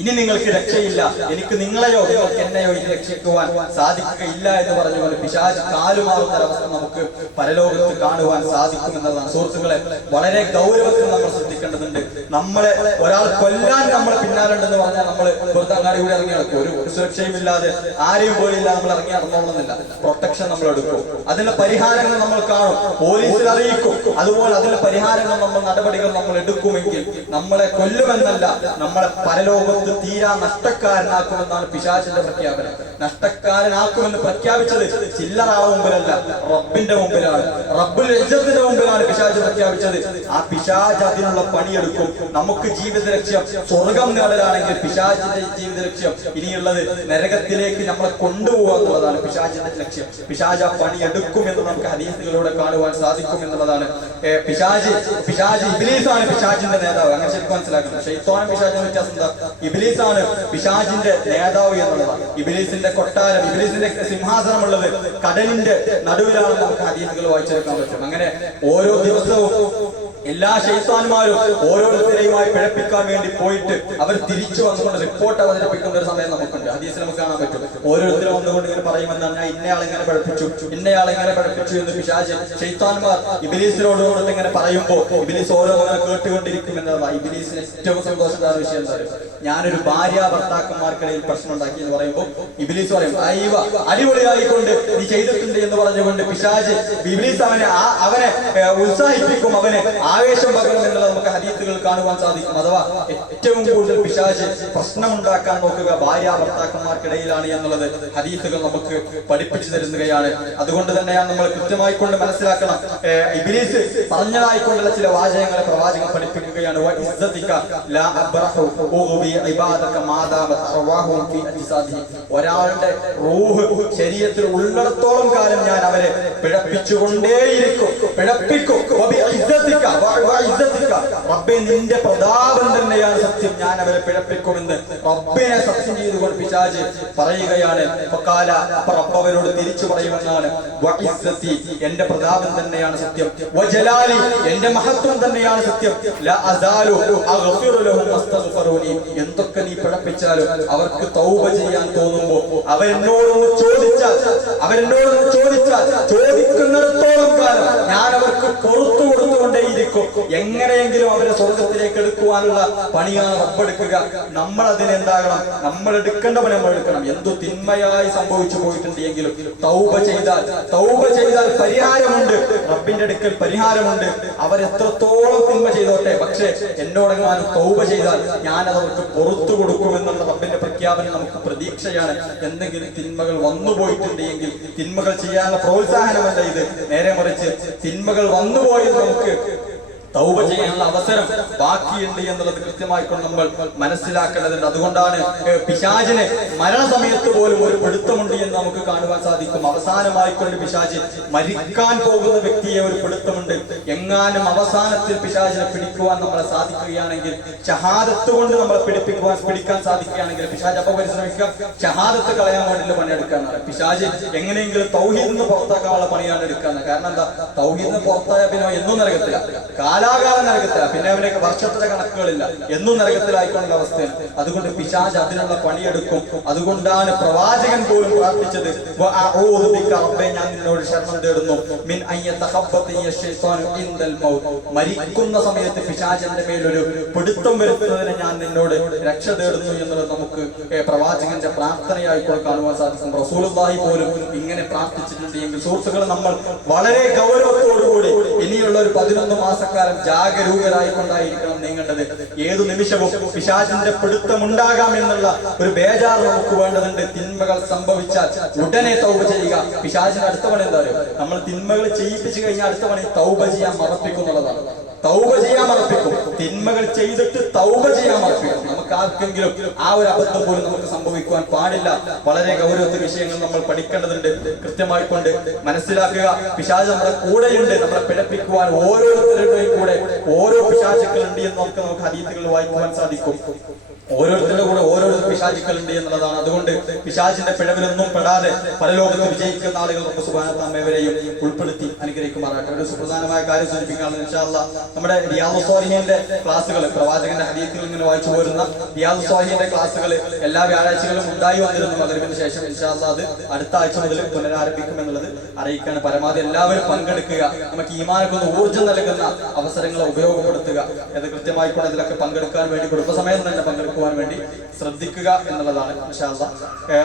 ഇനി നിങ്ങൾക്ക് രക്ഷയില്ല, എനിക്ക് നിങ്ങളെയോ നിങ്ങൾക്ക് എന്നെയോ ഇനി രക്ഷിക്കുവാൻ സാധിക്കുകയില്ല എന്ന് പറഞ്ഞുകൊണ്ട് പിശാച് കാലുമാറുന്ന ഒരവസ്ഥ നമുക്ക് പരലോകത്ത് കാണുവാൻ സാധിക്കുമെന്നതാണ്. സുഹൃത്തുക്കളെ, വളരെ ഗൗരവത്തിൽ നമ്മൾ ശ്രദ്ധിക്കേണ്ടതുണ്ട്. നമ്മളെ ഒരാൾ കൊല്ലാൻ നമ്മളെ പിന്നാലുണ്ടെന്ന് പറഞ്ഞാൽ നമ്മൾ വെറുതെ അങ്ങാടി കൂടി ഇറങ്ങി നടക്കും. ഒരു സുരക്ഷയും ഇല്ലാതെ ആരെയും പോലില്ല നമ്മൾ ഇറങ്ങി നടന്നോളുന്നില്ല. പ്രൊട്ടക്ഷൻ നമ്മൾ എടുക്കും, അതിന്റെ പരിഹാരങ്ങൾ നമ്മൾ കാണും, പോലീസിൽ അറിയിക്കും. അതുപോലെ അതിന്റെ പരിഹാരങ്ങൾ നടപടികൾ നമ്മൾ എടുക്കുമെങ്കിൽ നമ്മളെ കൊല്ലുമെന്നല്ല, നമ്മളെ പരലോകത്ത് തീരാ നഷ്ടക്കാരനാക്കുമെന്നാണ് പിശാചിന്റെ പ്രഖ്യാപനം. നഷ്ടക്കാരനാക്കുമെന്ന് പ്രഖ്യാപിച്ചത് ചില്ലറാ മുമ്പിലല്ല, റബ്ബിന്റെ മുമ്പിലാണ്, റബ്ബുൽ ഇസ്സത്തിന്റെ മുമ്പിലാണ് പിശാച് പ്രഖ്യാപിച്ചത്. ആ പിശാച് അതിനുള്ള പണിയെടുക്കും. നമുക്ക് ജീവിത ലക്ഷ്യം സ്വർഗം നേടലാണെങ്കിൽ പിശാചിന്റെ ജീവിത ലക്ഷ്യം ഇനിയുള്ളത് നരകത്തിലേക്ക് നമ്മളെ കൊണ്ടുപോകുക എന്നുള്ളതാണ് പിശാചിന്റെ ലക്ഷ്യം. പിശാച് ആ പണിയെടുക്കും എന്ന് നമുക്ക് ഹദീസുകളിലൂടെ കാണുവാൻ സാധിക്കും എന്നുള്ളതാണ്. പിശാച് ഇബ്ലീസാണ് പിശാചിന്റെ നേതാവ്. അങ്ങനെ ശരിക്കും മനസ്സിലാക്കണം. ശൈത്താനും പിശാചിനും വ്യത്യാസം എന്താ? ഇബ്ലീസാണ് പിശാചിന്റെ നേതാവ് എന്നുള്ളതാണ്. ഇബ്ലീസിന്റെ കൊട്ടാരം, ഇബ്ലീസിന്റെ സിംഹാസനമുള്ളത് കടലിന്റെ നടുവിലാണെന്ന് നമുക്ക് ഹദീസുകൾ വായിച്ചെടുക്കാൻ പറ്റും. അങ്ങനെ ഓരോ ദിവസവും എല്ലാ ശൈത്താന്മാരും ഓരോരുത്തരെയുമായി പിഴപ്പിക്കാൻ വേണ്ടി പോയിട്ട് അവർ തിരിച്ചു വന്നുകൊണ്ട് റിപ്പോർട്ട് അവതരിപ്പിക്കുന്ന ഒരു സമയം നമുക്കുണ്ട്. ഹദീസിൽ നമുക്ക് കാണാൻ പറ്റും. ഓരോരുത്തരും വന്നുകൊണ്ട് ഇങ്ങനെ പറയുമെന്നാണ്, ഞാൻ ഇന്നയാളെങ്ങനെ പിഴപ്പിച്ചു, ഇന്നയാളെങ്ങനെ പിഴപ്പിച്ചു എന്ന് പിശാച് ശൈത്താന്മാർ ഇബ്ലീസിനോട് ഇങ്ങനെ പറയുമ്പോൾ ഇബ്ലീസ് ഓരോന്നിനെ കേട്ടുകൊണ്ടിരിക്കും എന്നതാണ്. ഇബ്ലീസിന് ഏറ്റവും സന്തോഷമുള്ള വിഷയം എന്താ? ഞാനൊരു ഭാര്യ ഭർത്താക്കന്മാർക്കിടയിൽ പ്രശ്നം ഉണ്ടാക്കി എന്ന് പറയുമ്പോൾ ഇബ്ലീസ് പറയും, അയ്യവ അടിപൊളിയായിക്കൊണ്ട് നീ ചെയ്തിട്ടുണ്ട് എന്ന് പറഞ്ഞുകൊണ്ട് പിശാച് ഇബ്ലീസ് അവനെ ഉത്സാഹിപ്പിക്കും, അവനെ ആവേശം പകരും എന്നുള്ളത് നമുക്ക് ഹദീസുകൾ കാണുവാൻ സാധിക്കും. അഥവാ ഏറ്റവും കൂടുതൽ പിശാച് പ്രശ്നമുണ്ടാക്കാൻ നോക്കുക ഭാര്യ ഭർത്താക്കന്മാർക്കിടയിലാണ് എന്നുള്ളത് ഹദീസുകൾ നമുക്ക് പഠിപ്പിച്ചു തരുന്നതാണ്. അതുകൊണ്ട് തന്നെയാണ് നമ്മൾ കൃത്യമായിക്കൊണ്ട് മനസ്സിലാക്കണം. ഇബ്ലീസ് പറഞ്ഞതായിക്കൊണ്ടുള്ള ചില വാചകങ്ങളെ പ്രവാചകൻ പഠിപ്പിക്കുകയാണ്. ഒരാളുടെ റൂഹ് ശരീരത്തിൽ ഉള്ളിടത്തോളം കാലം ഞാൻ അവരെ പിഴപ്പിച്ചുകൊണ്ടേയിരിക്കും, പിഴപ്പിക്കും. റബ്ബേ, നിന്റെ പ്രതാപം തന്നെയാണ് സത്യം, ഞാൻ അവരെ പിഴപ്പിക്കുമെന്ന് റബ്ബിനെ സത്യം ചെയ്തുകൊണ്ട് പിശാച് പറയുകയാണ്. അപ്പൊ റബ്ബ് അവരോട് തിരിച്ചു പറയുമെന്നാണ്, എന്റെ പ്രതാപം തന്നെയാണ് സത്യം, വജലാലി, എന്റെ മഹത്വം തന്നെയാണ് സത്യം, ലാ അസാലു അഗ്ഫിറു ലഹും വസ്തഗ്ഫിറൂനി, എന്തൊക്കെ നീ പിഴപ്പിച്ചാലും അവർക്ക് തൗബ ചെയ്യാൻ തോന്നുമ്പോ അവരെന്നോടൊന്ന് ചോദിച്ചാൽ ചോദിക്കുന്നിടത്തോളം കാലം ഞാൻ അവർക്ക് പുറത്തു കൊടുത്തുകൊണ്ടേയിരിക്കും. എങ്ങനെയെങ്കിലും അവരെ സ്വർഗത്തിലേക്ക് എടുക്കുവാനുള്ള പണിയാണ് റബ്ബെടുക്കുക. നമ്മൾ അതിനെന്താകണം? നമ്മൾ എടുക്കേണ്ട പണി നമ്മൾ എടുക്കണം. എന്തു തിന്മയായി സംഭവിച്ചു പോയിട്ടുണ്ടെങ്കിലും തൗബ ചെയ്താൽ പരിഹാരമുണ്ട്, റബ്ബിന്റെ അടുക്കൽ പരിഹാരമുണ്ട്. അവരെത്രത്തോളം തിന്മ ചെയ്തോട്ടെ, പക്ഷേ എന്നോടെങ്ങാനും തൗബ ചെയ്താൽ ഞാൻ അവർക്ക് പുറത്തു കൊടുക്കുമെന്നുള്ള റബ്ബിന്റെ പ്രഖ്യാപനം നമുക്ക് പ്രതീക്ഷയാണ്. എന്തെങ്കിലും തിന്മകൾ വന്നുപോയിട്ടുണ്ടെങ്കിൽ തിന്മകൾ ചെയ്യാനുള്ള പ്രോത്സാഹനമല്ല ഇത്, നേരെ മറിച്ച് തിന്മകൾ വന്നുപോയത് നമുക്ക് തൗബ ചെയ്യാനുള്ള അവസരം ബാക്കിയുണ്ട് എന്നുള്ളത് കൃത്യമായിക്കൊണ്ട് നമ്മൾ മനസ്സിലാക്കേണ്ടതുണ്ട്. അതുകൊണ്ടാണ് പിശാചിന് മരണസമയത്ത് പോലും ഒരു പിടുത്തമുണ്ട് എന്ന് നമുക്ക് കാണുവാൻ സാധിക്കും. അവസാനമായിക്കൊണ്ട് പിശാച് മരിക്കാൻ പോകുന്ന വ്യക്തിയെ ഒരു പിടുത്തമുണ്ട്. എങ്ങാനും അവസാനത്തിൽ പിശാചിനെ പിടിക്കുവാൻ നമ്മളെ സാധിക്കുകയാണെങ്കിൽ, ഷഹാദത്ത് കൊണ്ട് നമ്മളെ പിടിക്കാൻ സാധിക്കുകയാണെങ്കിൽ, പിശാച് അപ്പൊ പരിശ്രമിക്കുക ഷഹാദത്ത് കളയാൻ വേണ്ടിയുള്ള പണിയെടുക്കാനാണ്. പിശാച് എങ്ങനെയെങ്കിലും തൗഹീദിന് പുറത്താക്കാനുള്ള പണിയാണ് എടുക്കുന്നത്. കാരണം എന്താ, തൗഹീദിന് പുറത്തായ പിന്നെ എന്നും നരകത്തില്ല, കാലാകാലം നരകത്തില്ല, പിന്നെ അവനൊക്കെ വർഷത്തിലെ കണക്കുകളില്ല, എന്നും നരകത്തിലായിക്കൊണ്ടുള്ള അവസ്ഥയാണ്. അതുകൊണ്ട് പിശാച് അതിനുള്ള പണിയെടുക്കും. അതുകൊണ്ടാണ് പ്രവാചകൻ പോലും പ്രാർത്ഥിച്ചത്, ഞാൻ നിന്നോട് ശരണം തേടുന്നു, മരിക്കുന്ന സമയത്ത് പിശാചിന്റെ മേലൊരു പിടുത്തം വരുത്തുന്നതിന് ഞാൻ നിന്നോട് രക്ഷ തേടുന്നു എന്നുള്ളത് നമുക്ക് പ്രവാചകന്റെ പ്രാർത്ഥനയായി കാണുവാൻ സാധിക്കും. റസൂലുള്ളാഹി പോലും ഇങ്ങനെ പ്രാർത്ഥിച്ചിട്ടുണ്ട് എങ്കിൽ സുഹൃത്തുക്കളെ, നമ്മൾ വളരെ ഗൗരവത്തോടുകൂടി ഇനിയുള്ള ഒരു 11 മാസക്കാലം ജാഗരൂകരായിക്കൊണ്ടായിരിക്കണം നീങ്ങേണ്ടത്. ഏതു നിമിഷവും പിശാചിന്റെ പിടുത്തമുണ്ടാകാം എന്നുള്ള ഒരു ബേജാർ നമുക്ക് വേണ്ടതുണ്ട്. തിന്മകൾ സംഭവിച്ചാൽ ഉടനെ തൗബ ചെയ്യുക. പിശാചിന് അടുത്ത പണി എന്താ പറയുക, നമ്മൾ തിന്മകൾ ചെയ്യിപ്പിച്ചു കഴിഞ്ഞാൽ അടുത്ത പണി തൗബ ചെയ്യാൻ മറപ്പിക്കുന്നുള്ളതാണ്. തൗബ ചെയ്യാൻ മറപ്പിക്കും. തിന്മകൾ ചെയ്തിട്ട് തൗബ ചെയ്യാൻ മറപ്പിക്കും. നമുക്ക് ആർക്കെങ്കിലും ആ ഒരു അബദ്ധം പോലും നമുക്ക് സംഭവിക്കുവാൻ പാടില്ല. വളരെ ഗൗരവത്തെ വിഷയങ്ങൾ നമ്മൾ പഠിക്കേണ്ടതുണ്ട്. കൃത്യമായി കൊണ്ട് മനസ്സിലാക്കുക, പിശാച് നമ്മുടെ കൂടെയുണ്ട്. നമ്മളെ പിഴപ്പിക്കുവാൻ ഓരോരുത്തരുടെയും കൂടെ ഓരോ പിശാചുക്കളുണ്ട് എന്ന് നമുക്ക് ഹദീസുകൾ വായിക്കുവാൻ സാധിക്കും. ഓരോരുത്തരുടെ കൂടെ ഓരോരോ പിശാചുക്കളുണ്ട് എന്നുള്ളതാണ്. അതുകൊണ്ട് പിശാചിന്റെ പിഴവിലൊന്നും പെടാതെ പരലോകത്ത് വിജയിക്കുന്ന ആളുകൾ നമുക്ക് സുബ്ഹാനഹു വ തആലയും ഉൾപ്പെടുത്തി അനുഗ്രഹിക്കുമാറാകട്ടെ. ഒരു സുപ്രധാനമായ കാര്യം സൂചിപ്പിക്കുകയാണ്. ഇൻഷാ അല്ലാഹ് നമ്മുടെ റിയാദുസ് സ്വാലിഹീന്റെ ക്ലാസ്സുകൾ, പ്രവാചകന്റെ ഹദീസുകൾ ഇങ്ങനെ വായിച്ചു പോരുന്ന റിയാദുസ് സ്വാലിഹീന്റെ ക്ലാസ്സുകൾ എല്ലാ വ്യാഴാഴ്ചകളും ഉണ്ടായി വന്നിരുന്നു. മഗ്‌രിബിന് ശേഷം ഇൻഷാ അല്ലാഹ് അത് അടുത്ത ആഴ്ച മുതൽ പുനരാരംഭിക്കും എന്നുള്ളത് അറിയിക്കാണ്. പരമാവധി എല്ലാവരും പങ്കെടുക്കുക. നമുക്ക് ഈമാനൊക്കെ ഒന്ന് ഊർജ്ജം നൽകുന്ന അവസരങ്ങളെ ഉപയോഗപ്പെടുത്തുക. അത് കൃത്യമായിക്കൊണ്ട് ഇതിലൊക്കെ പങ്കെടുക്കാൻ വേണ്ടി കുടുംബസമയം തന്നെ പങ്കെടുക്കുവാൻ വേണ്ടി ശ്രദ്ധിക്കുക എന്നുള്ളതാണ്. ഇൻഷാ അല്ലാഹ്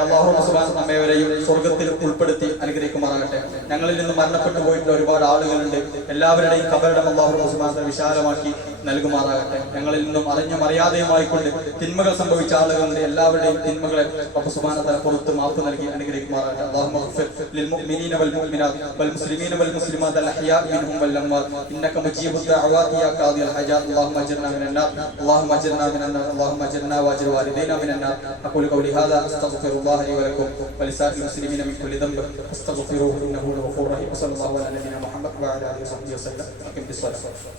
അല്ലാഹു സുബ്ഹാനഹു നമ്മേവരെയും സ്വർഗ്ഗത്തിൽ ഉൾപ്പെടുത്തി അനുഗ്രഹിക്കുമാറാകട്ടെ. ഞങ്ങളിൽ നിന്ന് മരണപ്പെട്ടു പോയിട്ടുള്ള ഒരുപാട് ആളുകളുണ്ട്. എല്ലാവരുടെയും ഖബറിടം അല്ലാഹു സുബ്ഹാനഹു വിശാലമാക്കി നൽകുമാറാകട്ടെ. ഞങ്ങളിൽ നിന്നും അറിഞ്ഞും അറിയാതെയുമായിക്കൊണ്ട് തിന്മകൾ സംഭവിച്ച ആളുകളുണ്ട്. എല്ലാവരുടെയും തിന്മകളെ അല്ലാഹു സുബ്ഹാനഹു വ തആല പുറത്ത് മാപ്പ് നൽകി അനുഗ്രഹിക്കുമാറാകട്ടെ. അല്ലാഹുമ്മ ഗ്ഫിർ ലിൽ മുഅ്മിനീന വൽ മുഅ്മിനാത്ത് വൽ മുസ്ലിമീന വൽ മുസ്ലിമാത്ത് അൽ അഹ്യാഇ മിൻഹും വൽ അംവാത്ത് ഇന്നക മുജീബുദ് ദഅവാതി യാ ഖാദിയൽ ഹജാത്ത് അല്ലാഹുമ്മ അജ്ർനാ മിനൻ നാർ അല്ലാഹുമ്മ അജ്ർനാ മിനൻ നാർ അല്ലാഹുമ്മ അജ്ർനാ വഅജ്ർ വാലിദൈനാ മിനൻ നാർ. അഖൂലു ഖൗലി ഹാദാ അസ്തഗ്ഫിറുല്ലാഹ ലി വലക്കും വലിസാഇരിൽ മുസ്ലിമീന മിൻ കുല്ലി ദംബ് ഫസ്തഗ്ഫിറൂഹു ഇന്നഹു ഗഫൂറുർ റഹീം. സ്വല്ലല്ലാഹു അലാ നബിയിനാ മുഹമ്മദ് വഅലാ ആലിഹി വസഹ്ബിഹി വസല്ലം. അഖിം ബിസ്സലാത്ത്.